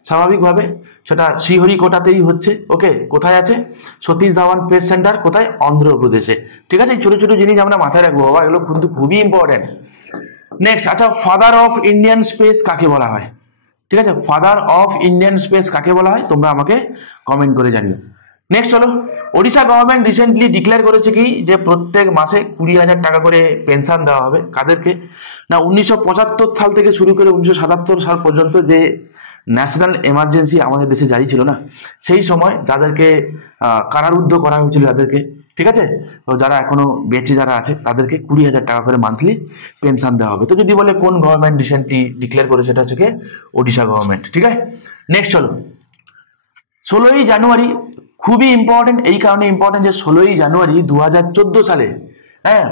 স্বাভাবিকভাবে সেটা শ্রীহরিকোটাতেই হচ্ছে, ওকে। কোথায় আছে, Satish Dhawan space centre, কোথায়, অন্ধ্রপ্রদেশে, ঠিক আছে। ছোট ছোট জিনিস আমরা মাথায় রাখবো বাবা, এগুলো কিন্তু খুবই ইম্পর্টেন্ট। নেক্সট, আচ্ছা, ফাদার অফ ইন্ডিয়ান স্পেস কাকে বলা হয়, ঠিক আছে, ফাদার অফ ইন্ডিয়ান স্পেস কাকে বলা হয় তোমরা আমাকে কমেন্ট করে জানিও। নেক্সট চলো, ওড়িশা গভর্নমেন্ট রিসেন্টলি ডিক্লেয়ার করেছে কি যে প্রত্যেক মাসে 20,000 টাকা করে পেনশন দেওয়া হবে। কাদেরকে না, 1975 সাল থেকে শুরু করে 1977 সাল পর্যন্ত যে ন্যাশনাল এমার্জেন্সি আমাদের দেশে জারি ছিল না, সেই সময় তাদেরকে কারারুদ্ধ করা হয়েছিল তাদেরকে। ঠিক আছে, তো যারা এখনো বেঁচে যারা আছে তাদেরকে 20,000 টাকা করে মান্থলি পেনশন দেওয়া হবে। তো যদি বলে কোন গভর্নমেন্ট রিসেন্টলি ডিক্লেয়ার করে, সেটা হচ্ছে কি ওড়িশা গভর্নমেন্ট। ঠিক আছে, নেক্সট চলো, 16ই জানুয়ারি খুবই ইম্পর্টেন্ট। এই কারণে ইম্পর্টেন্ট যে 16ই জানুয়ারি 2014 সালে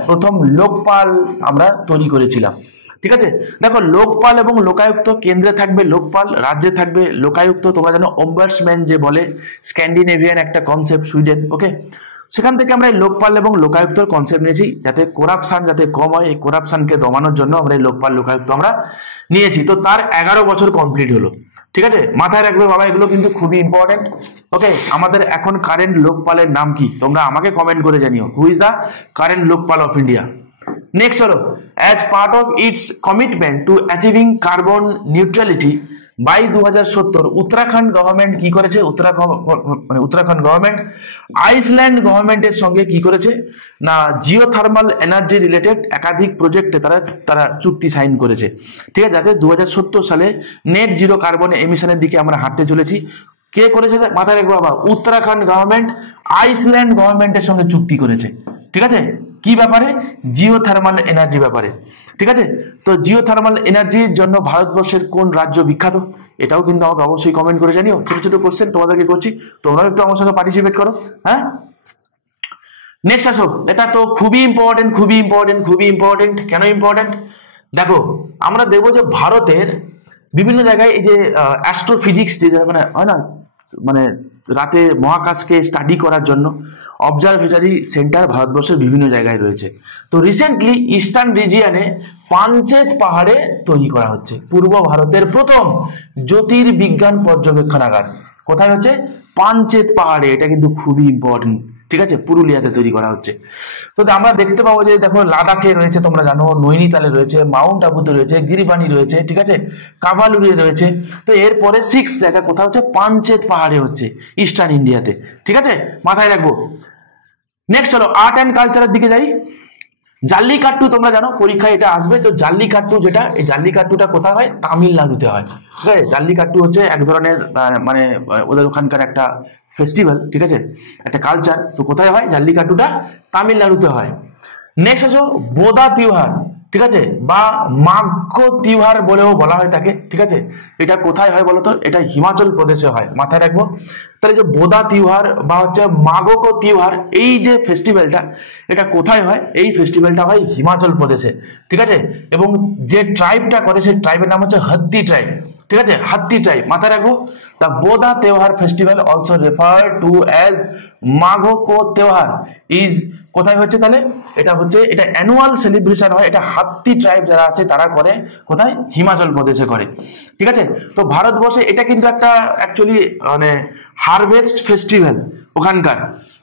প্রথম লোকপাল আমরা তৈরি করেছিলাম। ঠিক আছে, দেখো লোকপাল এবং লোকায়ুক্ত, কেন্দ্রে থাকবে লোকপাল, রাজ্যে থাকবে লোকায়ুক্ত। তোমরা জানো অম্বার্সম্যান যে বলে, স্ক্যান্ডিনেভিয়ান একটা কনসেপ্ট, সুইডেন। ওকে, সেখান থেকে আমরা এই লোকপাল এবং লোকায়ুক্তর কনসেপ্ট নিয়েছি যাতে করাপশন যাতে কম হয়। এই করাপশনকে দমানোর জন্য আমরা এই লোকপাল লোকায়ুক্ত আমরা নিয়েছি। তো তার 11 বছর কমপ্লিট হলো। ঠিক আছে, মাথায় রাখবে বাবা, এগুলো কিন্তু খুবই ইম্পর্টেন্ট। ওকে, আমাদের এখন কারেন্ট লোকপালের নাম কি তোমরা আমাকে কমেন্ট করে জানিও, who is the current Lokpal of India. Next চলো, as part of its commitment to achieving carbon neutrality by 2070 Uttarakhand government কি করেছে, উত্তরাখণ্ড গভর্নমেন্ট আইসল্যান্ড গভর্নমেন্টের সঙ্গে কি করেছে না, জিওথার্মাল এনার্জি রিলেটেড একাধিক প্রজেক্টে তারা চুক্তি সাইন করেছে। ঠিক আছে, যাতে 2070 সালে নেট জিরো কার্বন এমিশনের দিকে আমরা হাঁটতে চলেছি। কে করেছে মাথায় রাখবো বাবা, উত্তরাখণ্ড গভর্নমেন্ট আইসল্যান্ড গভর্নমেন্টের সঙ্গে চুক্তি করেছে। ঠিক আছে, কি ব্যাপারে, জিওথার্মাল এনার্জি ব্যাপারে। ঠিক আছে, তো জিওথার্মাল এনার্জির জন্য ভারতবর্ষের কোন রাজ্য বিখ্যাত, এটাও কিন্তু আমাকে অবশ্যই কমেন্ট করে জানিও। ছোট ছোট কোশ্চেন তোমাদেরকে করছি, তোমরাও একটু আমার সঙ্গে পার্টিসিপেট করো। হ্যাঁ, নেক্সট আসো, এটা তো খুবই ইম্পর্টেন্ট, খুবই ইম্পর্টেন্ট, খুবই ইম্পর্টেন্ট। কেন ইম্পর্টেন্ট দেখো, আমরা দেখবো যে ভারতের বিভিন্ন জায়গায় এই যে অ্যাস্ট্রোফিজিক্স যে মানে হয় না, মানে রাতে মহাকাশকে স্টাডি করার জন্য অবজারভেটরি সেন্টার ভারতবর্ষের বিভিন্ন জায়গায় রয়েছে। তো রিসেন্টলি ইস্টার্ন রিজিয়নে পাঞ্চেত পাহাড়ে তৈরি করা হচ্ছে পূর্ব ভারতের প্রথম জ্যোতির্বিজ্ঞান পর্যবেক্ষণাগার। কোথায় হচ্ছে, পাঞ্চেত পাহাড়ে। এটা কিন্তু খুবই ইম্পর্টেন্ট। ঠিক আছে, পুরুলিয়াতে তৈরি করা হচ্ছে। তো আমরা দেখতে পাবো যে দেখো লাদাখে রয়েছে, তোমরা জানো নৈনিতালে রয়েছে, মাউন্ট আবুতে রয়েছে, গিরিবানি রয়েছে, ঠিক আছে, কাভালুরে রয়েছে। তো এরপরে 6 জায়গা কোথাও হচ্ছে, পাঞ্চেত পাহাড়ে হচ্ছে ইস্টার্ন ইন্ডিয়াতে। ঠিক আছে, মাথায় রাখবো। নেক্সট চলো, আর্ট অ্যান্ড কালচারের দিকে যাই। জাল্লিকাট্টু তোমরা জানো, পরীক্ষায় এটা আসবে। তো জাল্লিকাট্টু যেটা, এই জাল্লিকাট্টুটা কোথায় হয়, তামিলনাড়ুতে হয়। ঠিক আছে, জাল্লিকাট্টু হচ্ছে এক ধরনের মানে ওদের ওখানকার একটা ফেস্টিভ্যাল। ঠিক আছে, একটা কালচার। তো কোথায় হয়, জাল্লিকাট্টুটা তামিলনাড়ুতে হয়। নেক্সট আসো বোদা তিওহার। ঠিক আছে, বা মাগ্য তিওহার বলেও বলা হয় তাকে। ঠিক আছে, এটা কোথায় হয় বলতো, এটা হিমাচল প্রদেশে হয়। মাথায় রাখবো। তাহলে যে বোদা তিওহার বা হচ্ছে মাগো তিওহার, এই যে ফেস্টিভ্যালটা, এটা কোথায় হয়, এই ফেস্টিভ্যালটা হয় হিমাচল প্রদেশে। ঠিক আছে, এবং যে ট্রাইবটা করে সেই ট্রাইবের নাম হচ্ছে হাত্তি ট্রাইব। ঠিক আছে, হাত্তি ট্রাইব, মাথায় রাখবো। The Boda Teohar festival also refer to as Magho ko Teohar is কোথায় হচ্ছে, তাহলে এটা হচ্ছে, এটা অ্যানুয়াল সেলিব্রেশন হয়। এটা হাত্তি ট্রাইব যারা আছে তারা করে কোথায়, হিমাচল প্রদেশে করে। ঠিক আছে, তো ভারতবর্ষে এটা কিন্তু একটা অ্যাকচুয়ালি মানে হারভেস্ট ফেস্টিভ্যাল ওখানকার।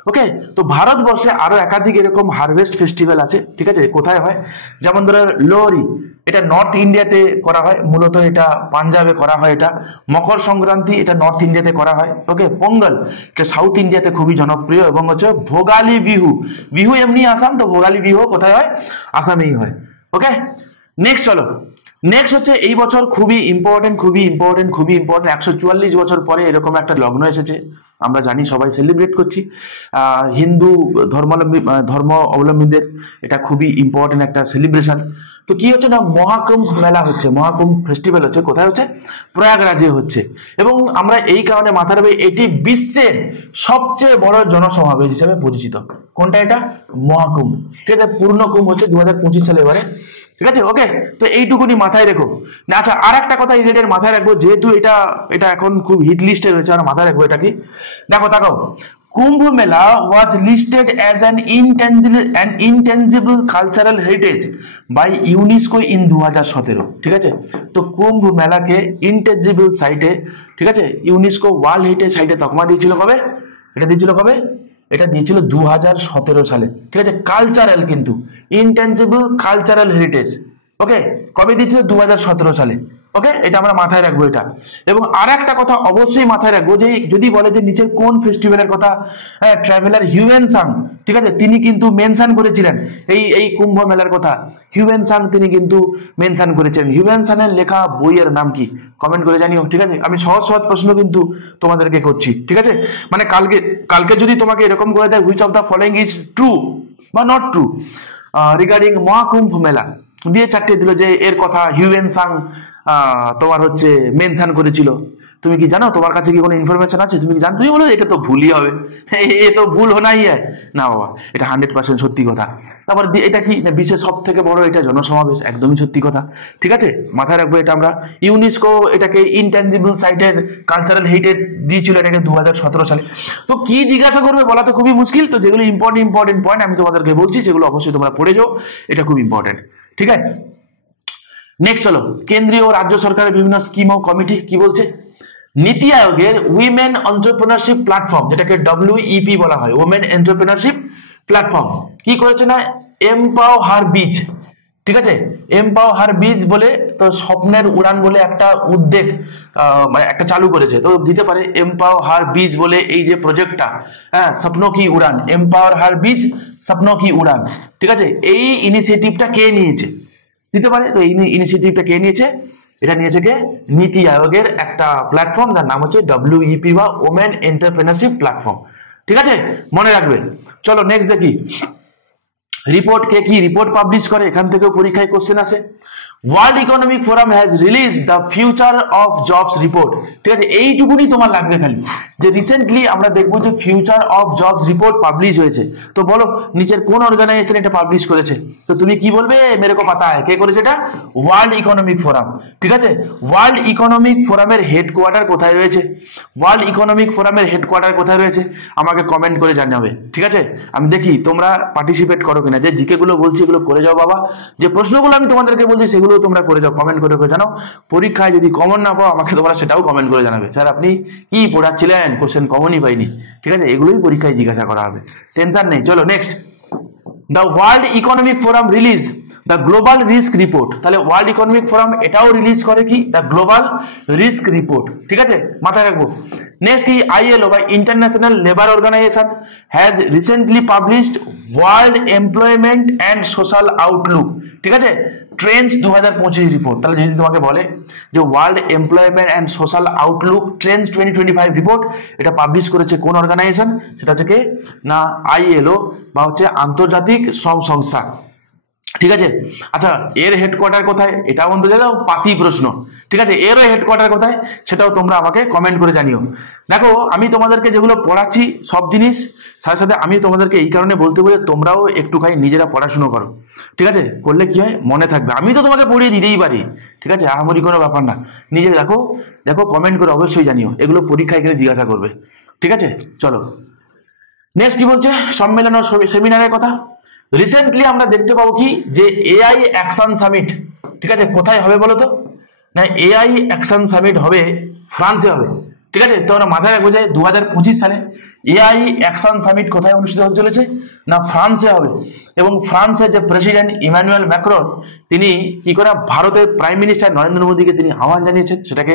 ওকে, তো ভারতবর্ষে আরো একাধিক এরকম হারভেস্ট ফেস্টিভ্যাল আছে। ঠিক আছে, কোথায় হয়, যেমন ধরো লোহরি, এটা নর্থ ইন্ডিয়াতে করা হয়, মূলত এটা পাঞ্জাবে করা হয়। এটা মকর সংক্রান্তি, এটা নর্থ ইন্ডিয়াতে করা হয়। ওকে, পোঙ্গল, এটা সাউথ ইন্ডিয়াতে খুবই জনপ্রিয়। এবং হচ্ছে ভোগালী বিহু, বিহু এমনি আসাম, তো ভোগালী বিহু কোথায় হয়, আসামেই হয়। ওকে, নেক্সট চলো, নেক্সট হচ্ছে এই বছর খুবই ইম্পর্টেন্ট, খুবই ইম্পর্টেন্ট, খুবই ইম্পর্টেন্ট। 144 বছর পরে এরকম একটা লগ্ন এসেছে, আমরা জানি, সবাই সেলিব্রেট করছি। হিন্দু ধর্ম অবলম্বীদের এটা খুবই ইম্পর্টেন্ট একটা সেলিব্রেশন। তো কি হচ্ছে না, মহাকুম্ভ মেলা হচ্ছে, মহাকুম্ভ ফেস্টিভ্যাল হচ্ছে। কোথায় হচ্ছে, প্রয়াগরাজে হচ্ছে। এবং আমরা এই কারণে মাথায় রাখবো, এটি বিশ্বের সবচেয়ে বড় জনসমাবেশ হিসেবে পরিচিত। কোনটা, এটা মহাকুম্ভ। ঠিক আছে, পূর্ণ কুম্ভ হচ্ছে 2025 সালে এবারে। ঠিক আছে, ওকে, তো এইটুকুনি মাথায় রেখো। আচ্ছা, আর একটা কথা রিলেটেড মাথায় রাখবো, যেহেতু এটা এখন খুব হিট লিস্টে রয়েছে, আর মাথায় রাখবো এটা কি, দেখো তাকাও, Kumbh Mela was listed as an intangible cultural heritage by UNESCO in 2017। ঠিক আছে, তো কুম্ভ মেলাকে ইনটেনজিবল সাইটে, ঠিক আছে, ইউনেস্কো ওয়ার্ল্ড হেরিটেজ সাইটে তকমা দিয়েছিল কবে, এটা দিয়েছিল কবে, এটা দিয়েছিল 2017 সালে। ঠিক আছে, কালচারাল কিন্তু ইনটেনজিবল কালচারাল হেরিটেজ। ওকে, কবে দিয়েছিল, 2017 সালে। ওকে, এটা আমরা মাথায় রাখবো এটা। এবং আর একটা কথা অবশ্যই মাথায় রাখবো, যে যদি বলে যে নিচের কোন ফেস্টিভ্যালের কথা ট্রাভেলার হিউয়েন সাং, ঠিক আছে, তিনি কিন্তু মেনশন করেছিলেন এই কুম্ভ মেলার কথা। হিউয়েন সাং তিনি কিন্তু মেনশন করেছিলেন। হিউয়েন সাংয়ের লেখা বইয়ের নাম কি, কমেন্ট করে জানিও, ঠিক আছে। আমি সহজ সহজ প্রশ্ন কিন্তু তোমাদেরকে করছি, ঠিক আছে। মানে কালকে যদি তোমাকে এরকম করে দেয় which of the following is true বা নট ট্রু রিগার্ডিং মহাকুম্ভ মেলা, দিয়ে চারটে দিল যে এর কথা হিউয়েন সাং তোমার হচ্ছে মেনশন করেছিল, তুমি কি জানো? তোমার কাছে কি কোনো ইনফরমেশন আছে? তুমি কি জানো? তুমি বলো এটা তো ভুলই হবে, এ তো ভুল হোনাই না বাবা, এটা 100% সত্যি কথা। তারপর এটা কি, বিশ্বের সব থেকে বড় এটা জনসমাবেশ, একদমই সত্যি কথা, ঠিক আছে, মাথায় রাখবো এটা আমরা। ইউনেস্কো এটাকে ইনট্যাঞ্জিবল সাইটের কালচারাল হেরিটেজ দিয়েছিল এটাকে 2017 সালে। তো কি জিজ্ঞাসা করবে বলা তো খুবই মুশকিল। তো যেগুলো ইম্পর্টেন্ট পয়েন্ট আমি তোমাদেরকে বলছি, সেগুলো অবশ্যই তোমরা পড়ে যাও, এটা খুব ইম্পর্টেন্ট, ঠিক আছে। নেক্সট চলো, কেন্দ্রীয় ও রাজ্য সরকারের বিভিন্ন স্কিম ও কমিটি কি বলছে। নীতি আয়োগের উইমেন এন্টারপ্রেনারশিপ প্ল্যাটফর্ম, যেটাকে WEP বলা হয়, উইমেন এন্টারপ্রেনারশিপ প্ল্যাটফর্ম, কি করেছে না, এমপাও হার বীজ, ঠিক আছে, এমপাও হার বীজ বলে তো স্বপ্নের উড়ান বলে একটা উদ্যোগ মানে একটা চালু করেছে। তো দিতে পারে এমপাও হার বীজ বলে এই যে প্রজেক্টটা, হ্যাঁ, স্বপ্ন কি উড়ান, এমপাওয়ার হার বীজ স্বপ্ন কি উড়ান, ঠিক আছে, এই ইনিশিয়েটিভটা কে নিয়েছে, দিতে পারে। তো এই ইনিশিয়েটিভটা কে নিয়েছে, এটা নিয়েছে কে, নীতি আয়োগের একটা প্ল্যাটফর্ম, যার নাম হচ্ছে WEP বা ওমেন এন্টারপ্রেনারশিপ প্ল্যাটফর্ম, ঠিক আছে, মনে রাখবে। চলো নেক্সট দেখি, রিপোর্ট কে কি রিপোর্ট পাবলিশ করে, এখান থেকেও পরীক্ষায় কোশ্চেন আসে। World economic forum has release the future of jobs report, ঠিক আছে, এইটুকুনি তোমার লাগবে খালি, যে রিসেন্টলি আমরা দেখবো যে future of jobs report publish হয়েছে। তো বলো নিচের কোন অর্গানাইজেশন এটা পাবলিশ করেছে, তো তুমি কি বলবে, মেরে কো পাতা হয়, কে করেছে এটা, ওয়ার্ল্ড ইকোনমিক ফোরাম, ঠিক আছে। ওয়ার্ল্ড ইকোনমিক ফোরামের হেডকোয়ার্টার কোথায় রয়েছে, ওয়ার্ল্ড ইকোনমিক ফোরামের হেডকোয়ার্টার কোথায় রয়েছে, আমাকে কমেন্ট করে জানাবে, ঠিক আছে। আমি দেখি তোমরা পার্টিসিপেট করো কিনা, যে জিকে গুলো বলছি এগুলো করে যাও বাবা, যে প্রশ্নগুলো আমি তোমাদেরকে বলছি সেগুলো তোমরা করে যাও, কমেন্ট করে জানাও। পরীক্ষায় যদি কমন না পাও আমাকে তোমরা সেটাও কমেন্ট করে জানাবে, স্যার আপনি কি পড়াচ্ছিলেন, কোশ্চেন কমনই পাইনি, ঠিক আছে, এগুলোই পরীক্ষায় জিজ্ঞাসা করা হবে, টেনশন নেই। চলো next, the world economic forum release the global risk report, তাহলে ওয়ার্ল্ড ইকোনমিক ফোরাম এটাও রিলিজ করে কি, দ্য গ্লোবাল রিস্ক রিপোর্ট, ঠিক আছে, মাথায় রাখবো। নেক্সট কি, ILO বা international labour organisation has recently published world employment and social outlook, ঠিক আছে, ট্রেন্ডস 2025 রিপোর্ট। তাহলে যদি তোমাকে বলে যে world employment and social Outlook Trends 2025 report, এটা পাবলিশ করেছে কোন অর্গানাইজেশন, সেটা হচ্ছে কে না ILO বা হচ্ছে আন্তর্জাতিক শ্রম সংস্থা, ঠিক আছে। আচ্ছা এর হেডকোয়ার্টার কোথায়, এটাও বন্ধু দাও পাতি প্রশ্ন, ঠিক আছে, এরও হেডকোয়ার্টার কোথায় সেটাও তোমরা আমাকে কমেন্ট করে জানিও। দেখো আমি তোমাদেরকে যেগুলো পড়াচ্ছি সব জিনিস সাথে সাথে আমি তোমাদেরকে এই কারণে বলতে বলি তোমরাও একটুখানি নিজেরা পড়াশুনো করো, ঠিক আছে, করলে কি হয় মনে থাকবে। আমি তো তোমাকে পড়িয়ে দিতেই পারি, ঠিক আছে, আহামরি কোনো ব্যাপার না, নিজে দেখো দেখো কমেন্ট করে অবশ্যই জানিও, এগুলো পরীক্ষায় গেলে জিজ্ঞাসা করবে, ঠিক আছে। চলো নেক্সট কি বলছে, সম্মেলন ও সেমিনারের কথা। রিসেন্টলি আমরা দেখতে পাবো কি যে AI অ্যাকশন সামিট, ঠিক আছে, কোথায় হবে বলো তো, না AI অ্যাকশন সামিট হবে ফ্রান্সে হবে, ঠিক আছে। তো আমরা মাথায় রাখবো যে 2025 সালে AI অ্যাকশন সামিট কোথায় অনুষ্ঠিত হতে চলেছে, না ফ্রান্সে হবে। এবং ফ্রান্সের যে প্রেসিডেন্ট ইমানুয়েল ম্যাক্রন তিনি কি করে ভারতের প্রাইম মিনিস্টার নরেন্দ্র মোদীকে তিনি আহ্বান জানিয়েছেন সেটাকে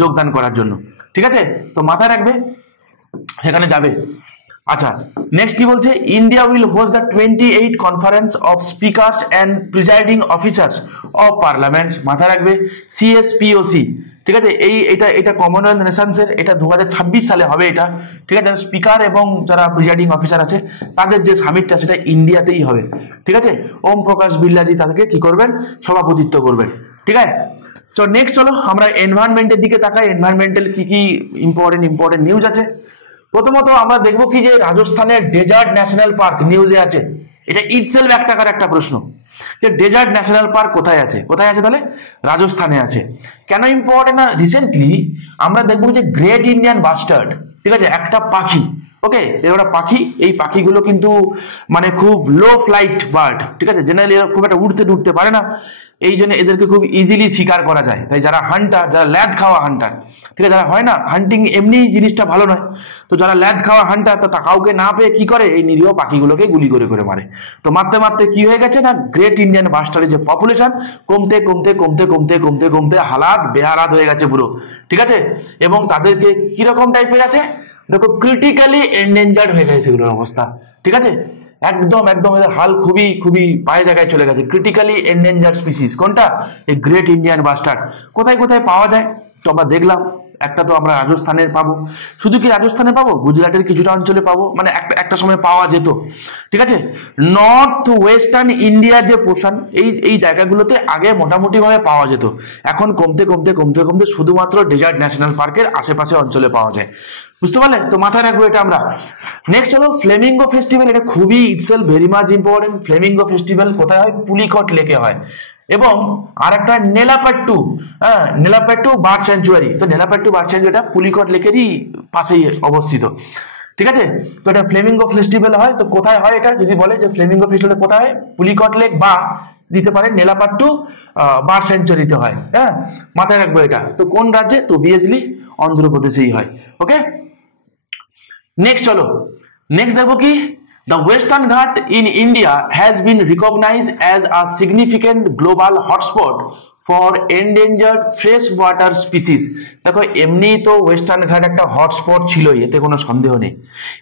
যোগদান করার জন্য, ঠিক আছে। তো মাথায় রাখবে সেখানে যাবে। আচ্ছা নেক্সট কি বলছে, India will host the 28 conference of speakers and presiding officers of parliaments, মাথায় রাখবে CSPOC, ঠিক আছে। এটা কমনওয়েলথ নেশনসের, এটা 2026 সালে হবে এটা, ঠিক আছে। স্পিকার এবং যারা প্রিজাইডিং অফিসার আছে তাদের যে সামিটটা সেটা ইন্ডিয়াতেই হবে, ঠিক আছে। ওম প্রকাশ বিড়লাজি তাদেরকে কি করবেন, সভাপতিত্ব করবেন, ঠিক আছে। নেক্সট চলো আমরা এনভায়রনমেন্টের দিকে তাকাই, এনভায়রনমেন্টাল কি কি ইম্পর্টেন্ট নিউজ আছে। প্রথমত আমরা দেখবো কি যে রাজস্থানের ডেজার্ট ন্যাশনাল পার্ক নিউজে আছে, এটা ইটসেলফ একটা প্রশ্ন যে ডেজার্ট ন্যাশনাল পার্ক কোথায় আছে, তাহলে রাজস্থানে আছে। কেন ইম্পর্টেন্ট না, রিসেন্টলি আমরা দেখবো যে গ্রেট ইন্ডিয়ান বাস্টার্ড, ঠিক আছে, একটা পাখি, ওকে, এরা পাখি, এই পাখিগুলো কিন্তু মানে খুব লো ফ্লাইট বার্ড, ঠিক আছে, জেনারেলি খুব একটা উঠতে পারে না। এই জন্য এদেরকে খুব ইজিলি শিকার করা যায়। তাই যারা হান্টার, যারা ল্যাদ খাওয়া হান্টার, ঠিক আছে, যারা হয় না হান্টিং এমনি জিনিসটা ভালো নয়, তো যারা ল্যাদ খাওয়া হান্টার তো কাউকে না পেয়ে কি করে এই নিরীহ পাখিগুলোকে গুলি করে করে মারে। তো মারতে মারতে কি হয়ে গেছে না গ্রেট ইন্ডিয়ান বাস্টারের যে পপুলেশন কমতে কমতে কমতে কমতে কমতে কমতে হালাত বেহালাত হয়ে গেছে পুরো, ঠিক আছে। এবং তাদেরকে কিরকম টাইপের আছে দেখো, ক্রিটিক্যালি এন্ডেঞ্জার্ড হয়ে গেছে সেগুলোর অবস্থা, ঠিক আছে, একদম একদম এদের হাল খুবই খুবই পায়ে জায়গায় চলে গেছে। ক্রিটিক্যালি এন্ডেঞ্জার্ড স্পিসিস কোনটা, এই গ্রেট ইন্ডিয়ান বাস্টার্ড। কোথায় কোথায় পাওয়া যায় তো আমরা দেখলাম, একটা তো আমরা রাজস্থানের পাবো, শুধু কি রাজস্থানে পাবো, গুজরাটের কিছুটা অঞ্চলে পাবো, মানে একটা সময় পাওয়া যেত, ঠিক আছে। নর্থ ওয়েস্টার্ন ইন্ডিয়া যে পোর্শন, এই জায়গাগুলোতে আগে মোটামুটি ভাবে পাওয়া যেত, এখন কমতে কমতে কমতে কমতে শুধুমাত্র ডেজার্ট ন্যাশনাল পার্কের আশেপাশে অঞ্চলে পাওয়া যায়, বুঝতে পারলে? তো মাথায় রাখবো এটা আমরা। নেক্সট হলো ফ্লেমিঙ্গো ফেস্টিভ্যাল, এটা খুবই itself very much important. Flamengo festival কোথায় হয়, পুলিকট লেকে হয়। এবং আর একটা নেলাপাট্টু, নেলাপাট্টু বার্ড স্যাঞ্চুয়ারি, তো নেলাপাট্টু বার্ড স্যাঞ্চুয়ারিটা পুলিকট লেকেরই পাশেই অবস্থিত, ঠিক আছে। তো এটা ফ্লেমিঙ্গো ফেস্টিভ্যাল হয়, তো কোথায় হয় এটা যদি বলে যে ফ্লেমিঙ্গো ফেস্টিভ্যাল কোথায় হয়, পুলিকট লেক বা দিতে পারে নেলাপাট্টু বার্ড স্যাঞ্চুয়ারিতে হয়, হ্যাঁ, মাথায় রাখবো এটা। তো কোন রাজ্যে, তো অবভিয়াসলি অন্ধ্রপ্রদেশেই হয়, ওকে। নেক্সট চলো, নেক্সট দেখবো কি, the Western Ghat in India has been recognized as a significant global hotspot for endangered freshwater species। দেখো এমনি তো ওয়েস্টার্ন ঘাট একটা হটস্পট ছিল, এতে কোনো সন্দেহ নেই,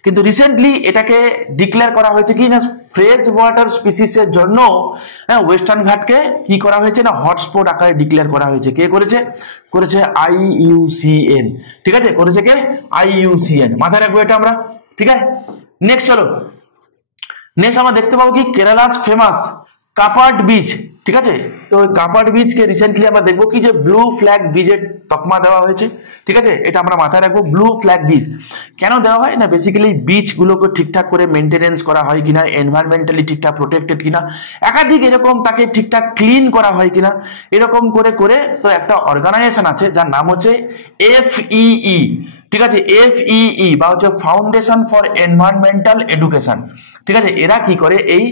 কিন্তু রিসেন্টলি এটাকে ডিক্লেয়ার করা হয়েছে কি না ফ্রেশ ওয়াটার স্পিসিসের জন্য, হ্যাঁ, ওয়েস্টার্ন ঘাটকে কি করা হয়েছে না হটস্পট আকারে ডিক্লেয়ার করা হয়েছে। কে করেছে, করেছে IUCN, ঠিক আছে, করেছে কে, IUCN, মাথায় রাখবো এটা আমরা, ঠিক আছে। নেক্সট চলো, নেক্সট আমরা দেখতে পাবো কি কেরালাস ফেমাস কাপাট বিচ, ঠিক আছে। তো কাপাট বিচকে রিসেন্টলি আমরা দেখবো কি যে ব্লু ফ্ল্যাগ বিচের তকমা দেওয়া হয়েছে, ঠিক আছে, এটা আমরা মাথায় রাখবো। ব্লু ফ্ল্যাগ বিচ কেন দেওয়া হয় না, বেসিক্যালি বিচ গুলোকে ঠিকঠাক করে মেনটেনেন্স করা হয় কিনা, এনভায়রনমেন্টালি ঠিকঠাক প্রোটেক্টেড কিনা, একাধিক এরকম তাকে ঠিকঠাক ক্লিন করা হয় কিনা, এরকম করে করে তো একটা অর্গানাইজেশন আছে যার নাম হচ্ছে FEE, ঠিক আছে, FEE বা হচ্ছে ফাউন্ডেশন ফর এনভায়রনমেন্টাল এডুকেশন, ঠিক আছে। এরা কি করে এই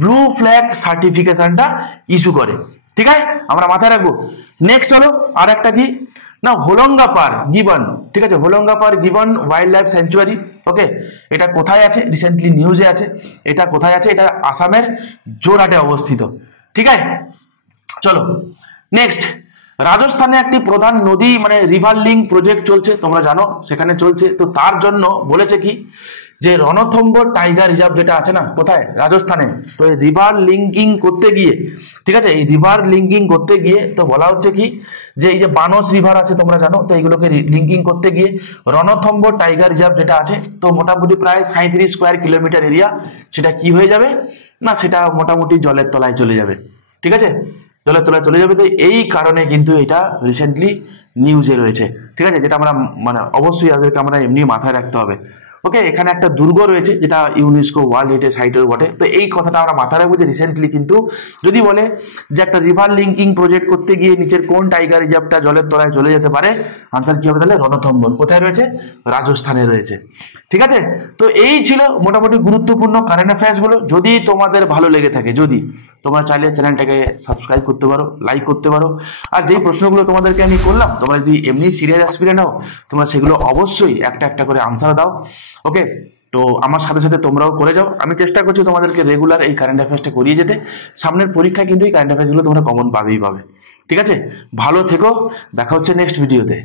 ব্লু ফ্ল্যাগ সার্টিফিকেশনটা ইস্যু করে, ঠিক আছে, আমরা মাথায় রাখবো। নেক্সট চলো আর একটা কি না হোলঙ্গাপার গিবন, ঠিক আছে, হোলঙ্গাপার গিবন ওয়াইল্ড লাইফ স্যাঞ্চুয়ারি, ওকে। এটা কোথায় আছে, রিসেন্টলি নিউজে আছে, এটা কোথায় আছে, এটা আসামের জোরহাটে অবস্থিত, ঠিক আছে। চলো নেক্সট, রাজস্থানে একটি প্রধান নদী মানে রিভার লিঙ্ক প্রজেক্ট চলছে, তোমরা জানো সেখানে চলছে। তো তার জন্য বলেছে কি যে রণথম্বর টাইগার রিজার্ভ যেটা আছে না কোথায়, রাজস্থানে, তো এই রিভার লিঙ্কিং করতে গিয়ে, ঠিক আছে, এই রিভার লিঙ্কিং করতে গিয়ে তো বলা হচ্ছে কি যে এই যে বানস রিভার আছে তোমরা জানো, তো এইগুলোকে লিঙ্কিং করতে গিয়ে রণথম্বর টাইগার রিজার্ভ যেটা আছে, তো মোটামুটি প্রায় 37 স্কোয়ার কিলোমিটার এরিয়া, সেটা কি হয়ে যাবে না, সেটা মোটামুটি জলের তলায় চলে যাবে, ঠিক আছে, জলের তলায় চলে যাবে। তো এই কারণে কিন্তু এটা রিসেন্টলি নিউজে রয়েছে, ঠিক আছে, যেটা আমরা মানে অবশ্যই তাদেরকে আমরা এমনি মাথায় রাখতে হবে, ওকে। এখানে একটা দুর্গ রয়েছে যেটা ইউনেস্কো ওয়ার্ল্ড হেরিটেজ সাইটের বটে, তো এই কথাটা আমরা মাথায় রাখবো যে রিসেন্টলি কিন্তু যদি বলে যে একটা রিভার লিঙ্কিং প্রজেক্ট করতে গিয়ে নিচের কোন টাইগার রিজার্ভটা জলের তলায় চলে যেতে পারে, আনসার কি হবে তাহলে, রণথম্বর। কোথায় রয়েছে, রাজস্থানে রয়েছে, ঠিক আছে। তো এই ছিল মোটামুটি গুরুত্বপূর্ণ কারেন্ট অ্যাফেয়ার্স গুলো। যদি তোমাদের ভালো লেগে থাকে, যদি তোমরা চাইলে চ্যানেলটাকে সাবস্ক্রাইব করতে পারো, লাইক করতে পারো। আর যেই প্রশ্নগুলো তোমাদেরকে আমি করলাম, তোমরা যদি এমনি সিরিয়াস অ্যাসপিরেন্ট হও, তোমরা সেগুলো অবশ্যই একটা একটা করে আনসার দাও, ওকে। তো আমার সাথে সাথে তোমরাও করে যাও, আমি চেষ্টা করছি তোমাদেরকে রেগুলার এই কারেন্ট অ্যাফেয়ার্সটা করিয়ে যেতে। সামনের পরীক্ষায় কিন্তু এই কারেন্ট অ্যাফেয়ার্সগুলো তোমরা কমন পাবেই পাবে, ঠিক আছে। ভালো থেকো, দেখা হচ্ছে নেক্সট ভিডিওতে।